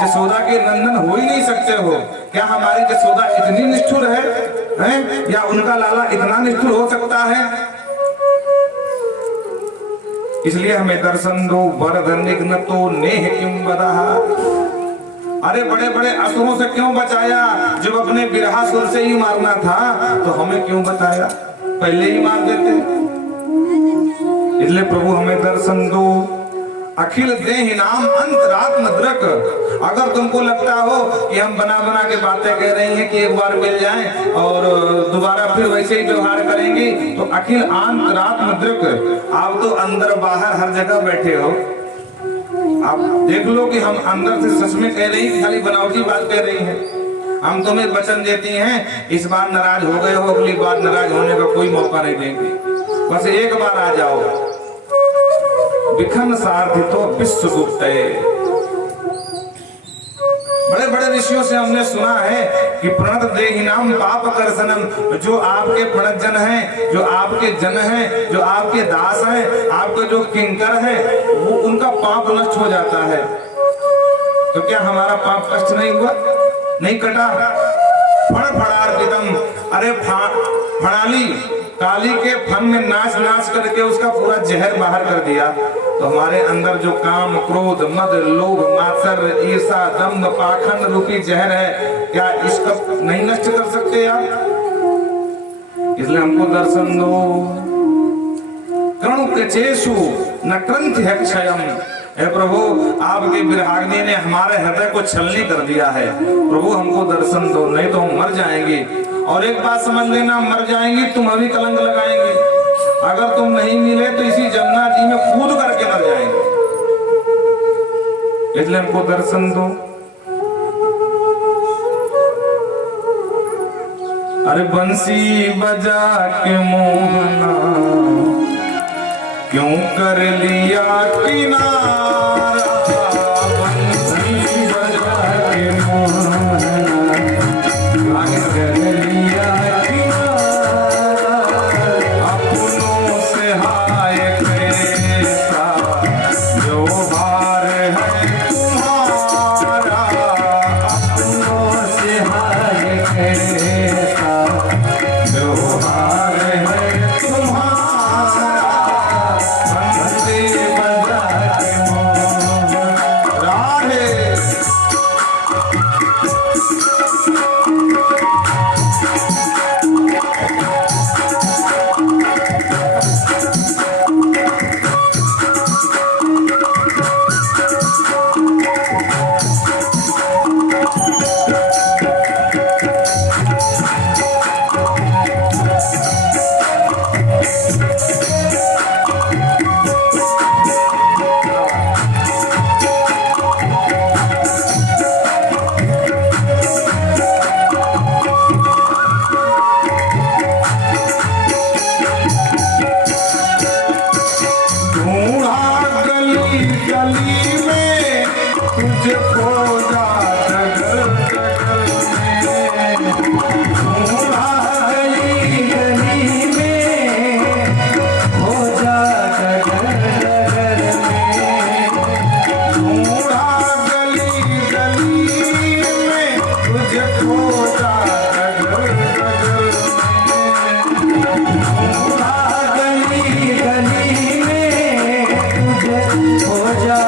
जसोदा के नंदन हो ही नहीं सकते हो क्या? हमारी जसोदा इतनी निष्ठुर है? या उनका लाला इतना निष्ठुर हो सकता है? इसलिए हमें दर्शन दो वरधनिघ्न तो नेह किम बदहा, अरे बड़े बड़े असुरों से क्यों बचाया? जब अपने बिरहासुर से ही मारना था तो हमें क्यों बताया? पहले ही मार देते। इसलिए प्रभु हमें दर्शन दो। अखिल देहि नाम अंतरात्म दृक, अगर तुमको लगता हो कि हम बना बना के बातें कह रही हैं कि एक बार मिल जाएं और दोबारा फिर वैसे ही व्यवहार करेंगे, तो अखिल अंतरात्म दृक, आप तो अंदर बाहर हर जगह बैठे हो। आप देख लो कि हम अंदर से सच में कह रही, खाली बनावटी बात कह रही हैं। हम तुम्हें वचन देती हैं, इस बार नाराज हो गए हो, अगली बार नाराज होने का कोई मौका नहीं देंगे, बस एक बार आ जाओ। विखन सार्थितो विश्वगुप्त, बड़े बड़े ऋषियों से हमने सुना है कि प्रणत देहिनाम पाप कर्षणम, जो आपके प्रणत जन हैं, जो आपके जन हैं, जो आपके दास हैं, आपके जो किंकर हैं, वो उनका पाप नष्ट हो जाता है। तो क्या हमारा पाप कष्ट नहीं हुआ? नहीं कटा? फण फड़ार्पितम, अरे फणाली काली के फन में नाच नाच करके उसका पूरा जहर बाहर कर दिया, तो हमारे अंदर जो काम क्रोध मद लोभ मात्सर्य ईर्षा दम्भ पाखंड रूपी जहर है, क्या इसका नहीं नष्ट कर सकते आप? इसलिए हमको दर्शन दो। कणु कचेषु न क्रंथ है क्षयम, हे प्रभु, आपके विरहाग्नि ने हमारे हृदय को छलनी कर दिया है। प्रभु हमको दर्शन दो, नहीं तो हम मर जाएंगे। और एक बात समझ लेना, मर जाएंगी तुम अभी कलंक लगाएंगे। अगर तुम नहीं मिले तो इसी जमुना जी में कूद करके मर जाएंगे, इसलिए हमको दर्शन दो। अरे बंसी बजा के मोहना क्यों कर लिया किनारा, बंसी बजा के मोहना कर लिया किनारा, अपनों से हाय कैसा जो हार है तुम्हारा, अपनों से हाय कैसा जो हार है तुम्हारा, बंसी बजा के मोहना। राधे तुझे खोजा जगल जगल में, ढूंढा गली गली में, खोजा जगल जगल में, ढूंढा गली गली में, तुझे खोजा जगल जगल में, ढूंढा गली गली में, तुझे खोजा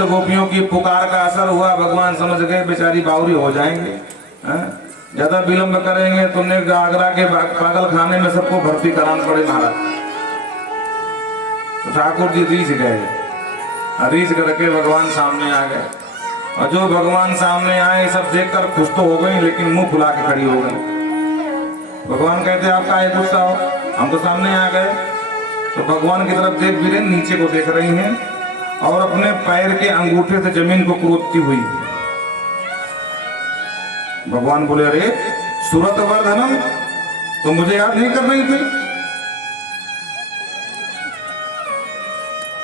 अष्ट गोपियों की पुकार का असर हुआ, भगवान समझ गए बेचारी बावरी हो जाएंगे, ज्यादा विलंब करेंगे तो आगरा के पागल खाने में सबको भर्ती कराना पड़े महाराज। तो ठाकुर जी रीझ गए, रीझ करके भगवान सामने आ गए, और जो भगवान सामने आए सब देखकर खुश तो हो गई, लेकिन मुंह फुला के खड़ी हो गई। भगवान कहते आपका एक गुस्सा हो, हम तो सामने आ गए। तो भगवान की तरफ देख भी रहे, नीचे को देख रही हैं और अपने पैर के अंगूठे से जमीन को कुरोदती हुई। भगवान बोले अरे सूरत वर्धनम, तो मुझे याद नहीं कर रही थी।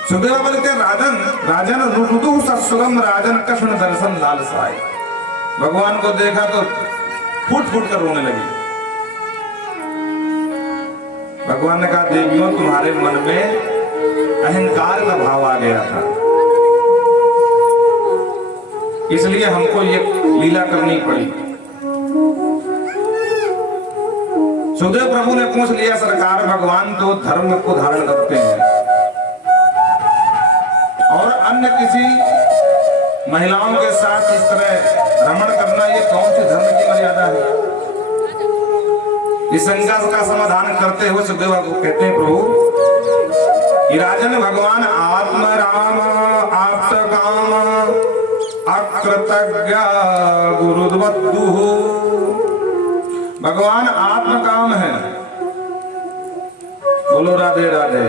सुखदेव बोलते राजन राजन रुदु सत्सुगम राजन कृष्ण दर्शन लालसाई। भगवान को देखा तो फूट फूट कर रोने लगी। भगवान ने कहा देवियों तुम्हारे मन में अहंकार का भाव आ गया था, इसलिए हमको ये लीला करनी पड़ी। सुखदेव प्रभु ने पूछ लिया सरकार भगवान तो धर्म को धारण करते हैं और अन्य किसी महिलाओं के साथ इस तरह रमण करना ये कौन सी धर्म की मर्यादा है? इस शंका का समाधान करते हुए सुखदेव को कहते हैं प्रभु कि राजन भगवान आत्म राम आप्त काम अकृतज्ञ गुरुद्वद्दु। भगवान आत्म काम है। बोलो राधे राधे।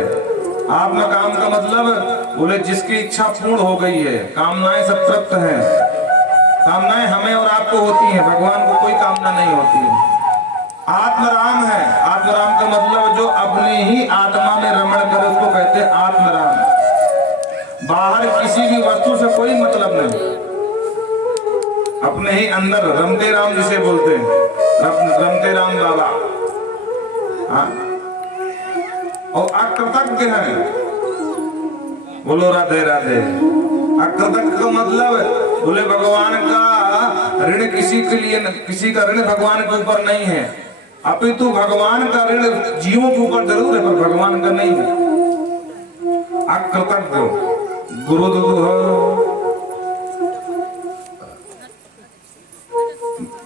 आत्म काम का मतलब बोले जिसकी इच्छा पूर्ण हो गई है, कामनाएं सब तृप्त हैं। कामनाएं हमें और आपको होती हैं, भगवान को कोई कामना नहीं होती है। आत्मराम है। आत्मराम का मतलब जो अपनी ही आत्मा में रमण करे उसको कहते हैं आत्मराम। बाहर किसी भी वस्तु से कोई मतलब नहीं, अपने ही अंदर रमते राम जिसे बोलते हैं, रमते राम बाबा। हाँ, और अकृतज्ञ है। बोलो राधे राधे। अकृतज्ञ का मतलब बोले भगवान का ऋण किसी के लिए, किसी का ऋण भगवान के ऊपर नहीं है, अपितु भगवान का ऋण जीवों के ऊपर जरूर है पर भगवान का नहीं है। अकृतज्ञ गुरुद्वद्दु।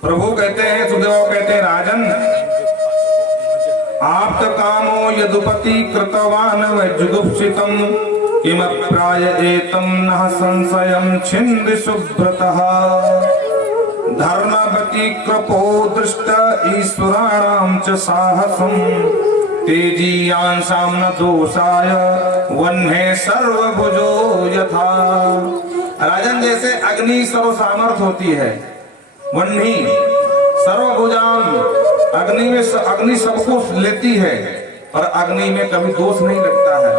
प्रभु कहते हैं, सुखदेव कहते हैं राजन आप्त कामो यदुपति कृतवान जुगुप्सितम किम प्राय एतम नः संशयम छिन्द सुब्रतः धर्मवती कृपो दृष्ट ईश्वराणां च साहसम तेजीयांसां न दोषाय वह्ने सर्वभुजो यथा। राजन जैसे अग्नि सर्व सामर्थ होती है, वह्नि सर्वभुजाम, अग्नि में अग्नि सबको लेती है और अग्नि में कभी दोष नहीं लगता है।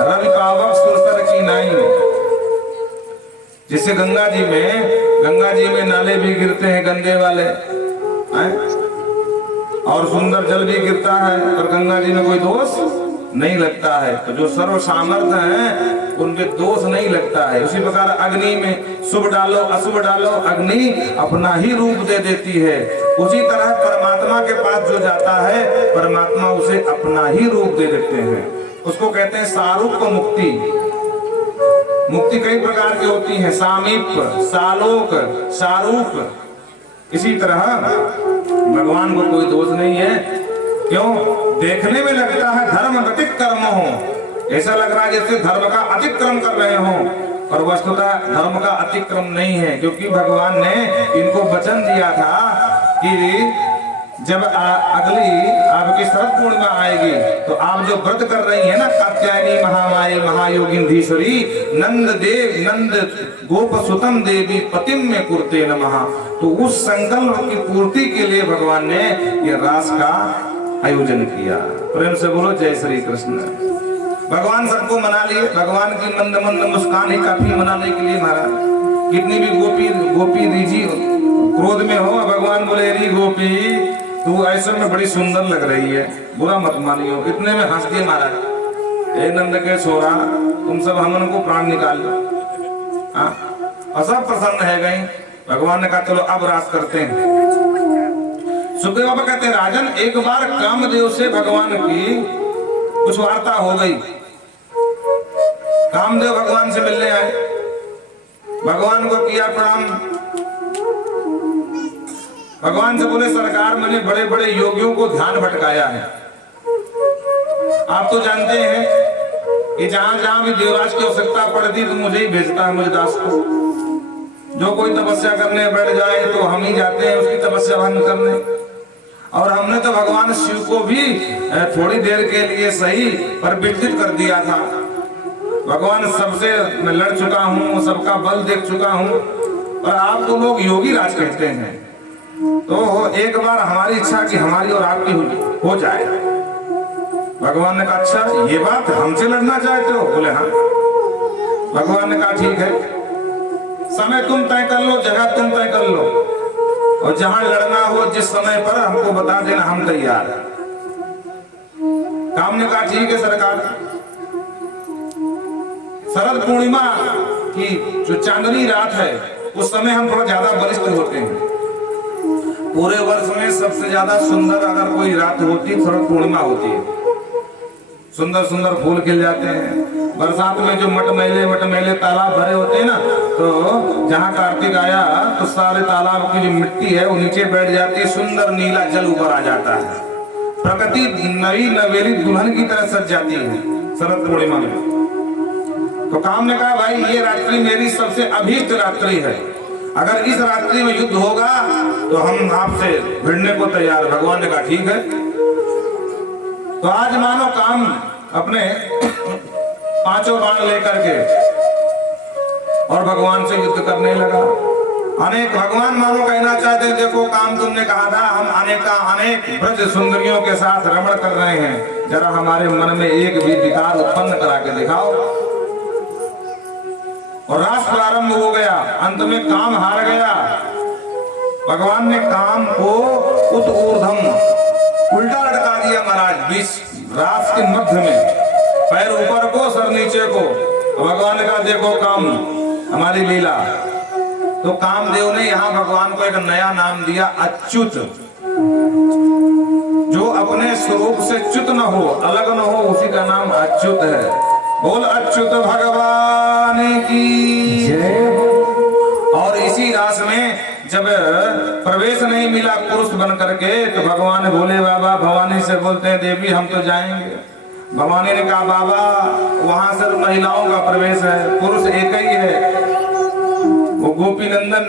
रवि पावक सुरसर की नाई। जिससे गंगा जी में नाले भी गिरते हैं गंदे वाले, और सुंदर जल भी गिरता है पर गंगा जी में कोई दोष नहीं लगता है। तो जो सर्व सामर्थ्य हैं उनके दोष नहीं लगता है। उसी प्रकार अग्नि में शुभ डालो अशुभ डालो, अग्नि अपना ही रूप दे देती है। उसी तरह परमात्मा के पास जो जाता है परमात्मा उसे अपना ही रूप दे देते हैं। उसको कहते हैं सारूप मुक्ति। मुक्ति कई प्रकार की होती है, सामीप्य, सालोक, सारूप। इसी तरह भगवान को कोई दोष नहीं है। क्यों? देखने में लगता है धर्म व्यतिक्रम हो, ऐसा लग रहा है जैसे धर्म का अतिक्रम कर रहे हो, और वस्तुतः धर्म का अतिक्रम नहीं है। क्योंकि भगवान ने इनको वचन दिया था कि जब अगली आपकी शरद पूर्णिमा आएगी तो आप जो व्रत कर रही है ना, कात्यायनी महामाई महायोगिंधीश्वरी नंद गोप सुतम देवी पतिम में कुर्ते नमः, तो उस संकल्प की पूर्ति के लिए भगवान ने ये रास का आयोजन किया। प्रेम से बोलो जय श्री कृष्ण। भगवान सबको मना लिए। भगवान की मंद मंद मुस्कान ही काफी मनाने के लिए महाराज। कितनी भी गोपी रीझी क्रोध में हो, भगवान बोले री गोपी तू ऐसे में बड़ी सुंदर लग रही है, बुरा मत मानियो। इतने में हंस दिए महाराज, हे नंद के छोरा तुम सब हमन को प्राण निकाल लो। और सब प्रसन्न है गई। भगवान ने कहा चलो अब रास करते हैं। सुखदेव बाबा कहते हैं राजन एक बार कामदेव से भगवान की कुछ वार्ता हो गई। कामदेव भगवान से मिलने आए, भगवान को किया प्रणाम। भगवान से बोले सरकार मैंने बड़े बड़े योगियों को ध्यान भटकाया है। आप तो जानते हैं कि जहां जहां भी देवराज की आवश्यकता पड़ती तो मुझे ही भेजता है, मुझे दास को। जो कोई तपस्या करने बैठ जाए तो हम ही जाते हैं उसकी तपस्या भंग करने। और हमने तो भगवान शिव को भी थोड़ी देर के लिए सही पर विकसित कर दिया था। भगवान सबसे मैं लड़ चुका हूँ, सबका बल देख चुका हूँ, और आप तो लोग योगी राज कहते हैं। तो एक बार हमारी इच्छा कि हमारी और आपकी हो जाए। भगवान ने कहा अच्छा ये बात हमसे लड़ना चाहते हो? बोले हाँ। भगवान ने कहा ठीक है, समय तुम तय कर लो, जगह तुम तय कर लो, और जहां लड़ना हो जिस समय पर हमको बता देना, हम तैयार हैं। काम ने कहा ठीक है सरकार। शरद पूर्णिमा की जो चांदनी रात है उस समय हम थोड़ा ज्यादा वरिष्ठ होते हैं। पूरे वर्ष में सबसे ज्यादा सुंदर अगर कोई रात होती शरद पूर्णिमा होती है। सुंदर सुंदर फूल खिल जाते हैं। बरसात में जो मटमैले तालाब भरे होते हैं ना, तो जहाँ कार्तिक आया तो सारे तालाब की जो मिट्टी है वो नीचे बैठ जाती है, सुंदर नीला जल ऊपर आ जाता है। प्रकृति नई नवेली दुल्हन की तरह सज जाती है शरद पूर्णिमा में। तो काम ने कहा भाई ये रात्रि मेरी सबसे अभीष्ट रात्रि है, अगर इस रात्रि में युद्ध होगा तो हम आपसे भिड़ने को तैयार। भगवान ने कहा ठीक है। तो आज मानो काम अपने पांचों बाण लेकर के और भगवान से युद्ध करने लगा। अनेक भगवान मानो कहना चाहते हैं देखो काम तुमने कहा था हम अनेक ब्रज सुंदरियों के साथ रमण कर रहे हैं, जरा हमारे मन में एक भी विकार उत्पन्न करा के दिखाओ। और रास प्रारंभ हो गया, अंत में काम हार गया। भगवान ने काम को उत ऊर्ध्वम उल्टा लटका दिया महाराज, बीच रास के मध्य में, पैर ऊपर को सर नीचे को। तो भगवान ने कहा देखो काम हमारी लीला। तो कामदेव ने यहाँ भगवान को एक नया नाम दिया अच्युत। जो अपने स्वरूप से च्युत न हो, अलग न हो, उसी का नाम अच्युत है। बोल अच्युत भगवान की जय। और इसी रास में जब प्रवेश नहीं मिला पुरुष बन करके, तो भगवान बोले बाबा भवानी से बोलते हैं देवी हम तो जाएंगे। भवानी ने कहा बाबा वहां सिर्फ महिलाओं का प्रवेश है, पुरुष एक ही है, वो गोपी नंदन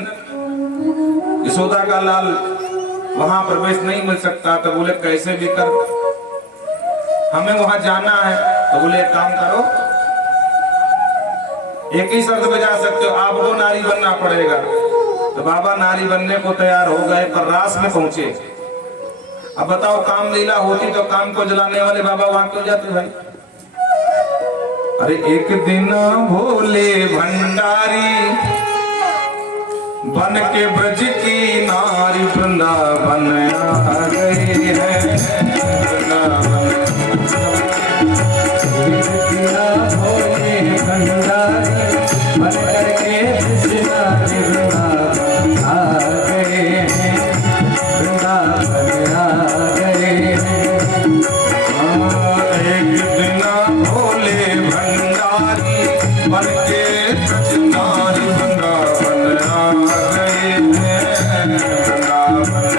यशोदा का लाल, वहां प्रवेश नहीं मिल सकता। तो बोले कैसे भी कर हमें वहां जाना है। तो बोले एक काम करो, एक ही शर्त पे जा सकते हो, आपको नारी बनना पड़ेगा। तो बाबा नारी बनने को तैयार हो गए, पर रास में पहुंचे। अब बताओ काम लीला होती तो काम को जलाने वाले बाबा वहां क्यों जाते भाई? अरे एक दिन भोले भंडारी बन के ब्रज की नारी वृंदावन आ गई है। भोले भंडारी बन करके नारी वृंदावन आ गए हैं, वृंदावन आ गए हैं। एक दिन भोले भंडारी बन के नारी वृंदावन आ गए हैं, वृंदावन।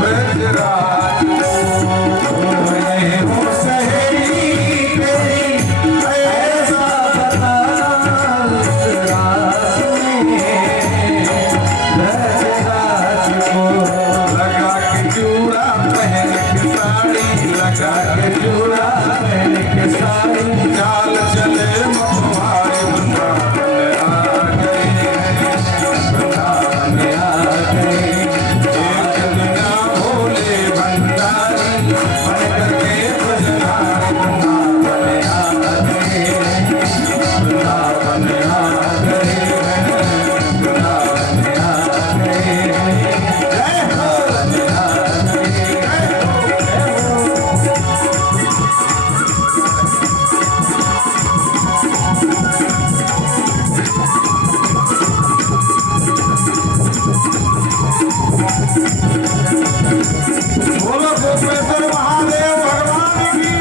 ब्रजराज ये हो सहेली तेरी ऐसा बता रास में ब्रजराज को लगा के चूड़ा पहन के साड़ी लगा के चूड़ा पहन के साड़ी चाल चले मखवारे वृंदावन आ गए वृंदावन आ गए एक दुनिया भोले भंडारी बन करके भजनारी वृंदावन आ गए वृंदावन आ गए वृंदावन आ गए जय हो बोलो गोपेश्वर महादेव भगवान की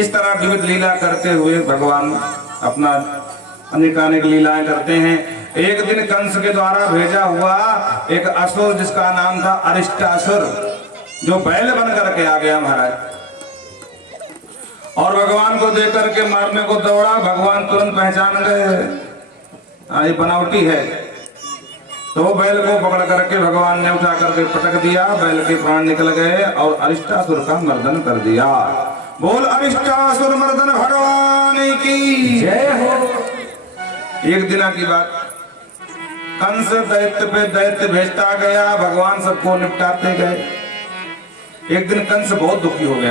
इस तरह विविध लीला करते हुए भगवान अपना अनेकानेक लीलाएं करते हैं। एक दिन कंस के द्वारा भेजा हुआ एक असुर जिसका नाम था अरिष्टासुर जो बैल बन करके आ गया महाराज और भगवान को देख करके मारने को दौड़ा। भगवान तुरंत पहचान गए ये बनावटी है तो बैल को पकड़ करके भगवान ने उठा करके पटक दिया। बैल के प्राण निकल गए और अरिष्टासुर का मर्दन कर दिया। बोल अरिष्टासुर मर्दन भगवान की जय हो। एक दिन की बात कंस दैत्य पे दैत्य भेजता गया भगवान सबको निपटाते गए। एक दिन कंस बहुत दुखी हो गया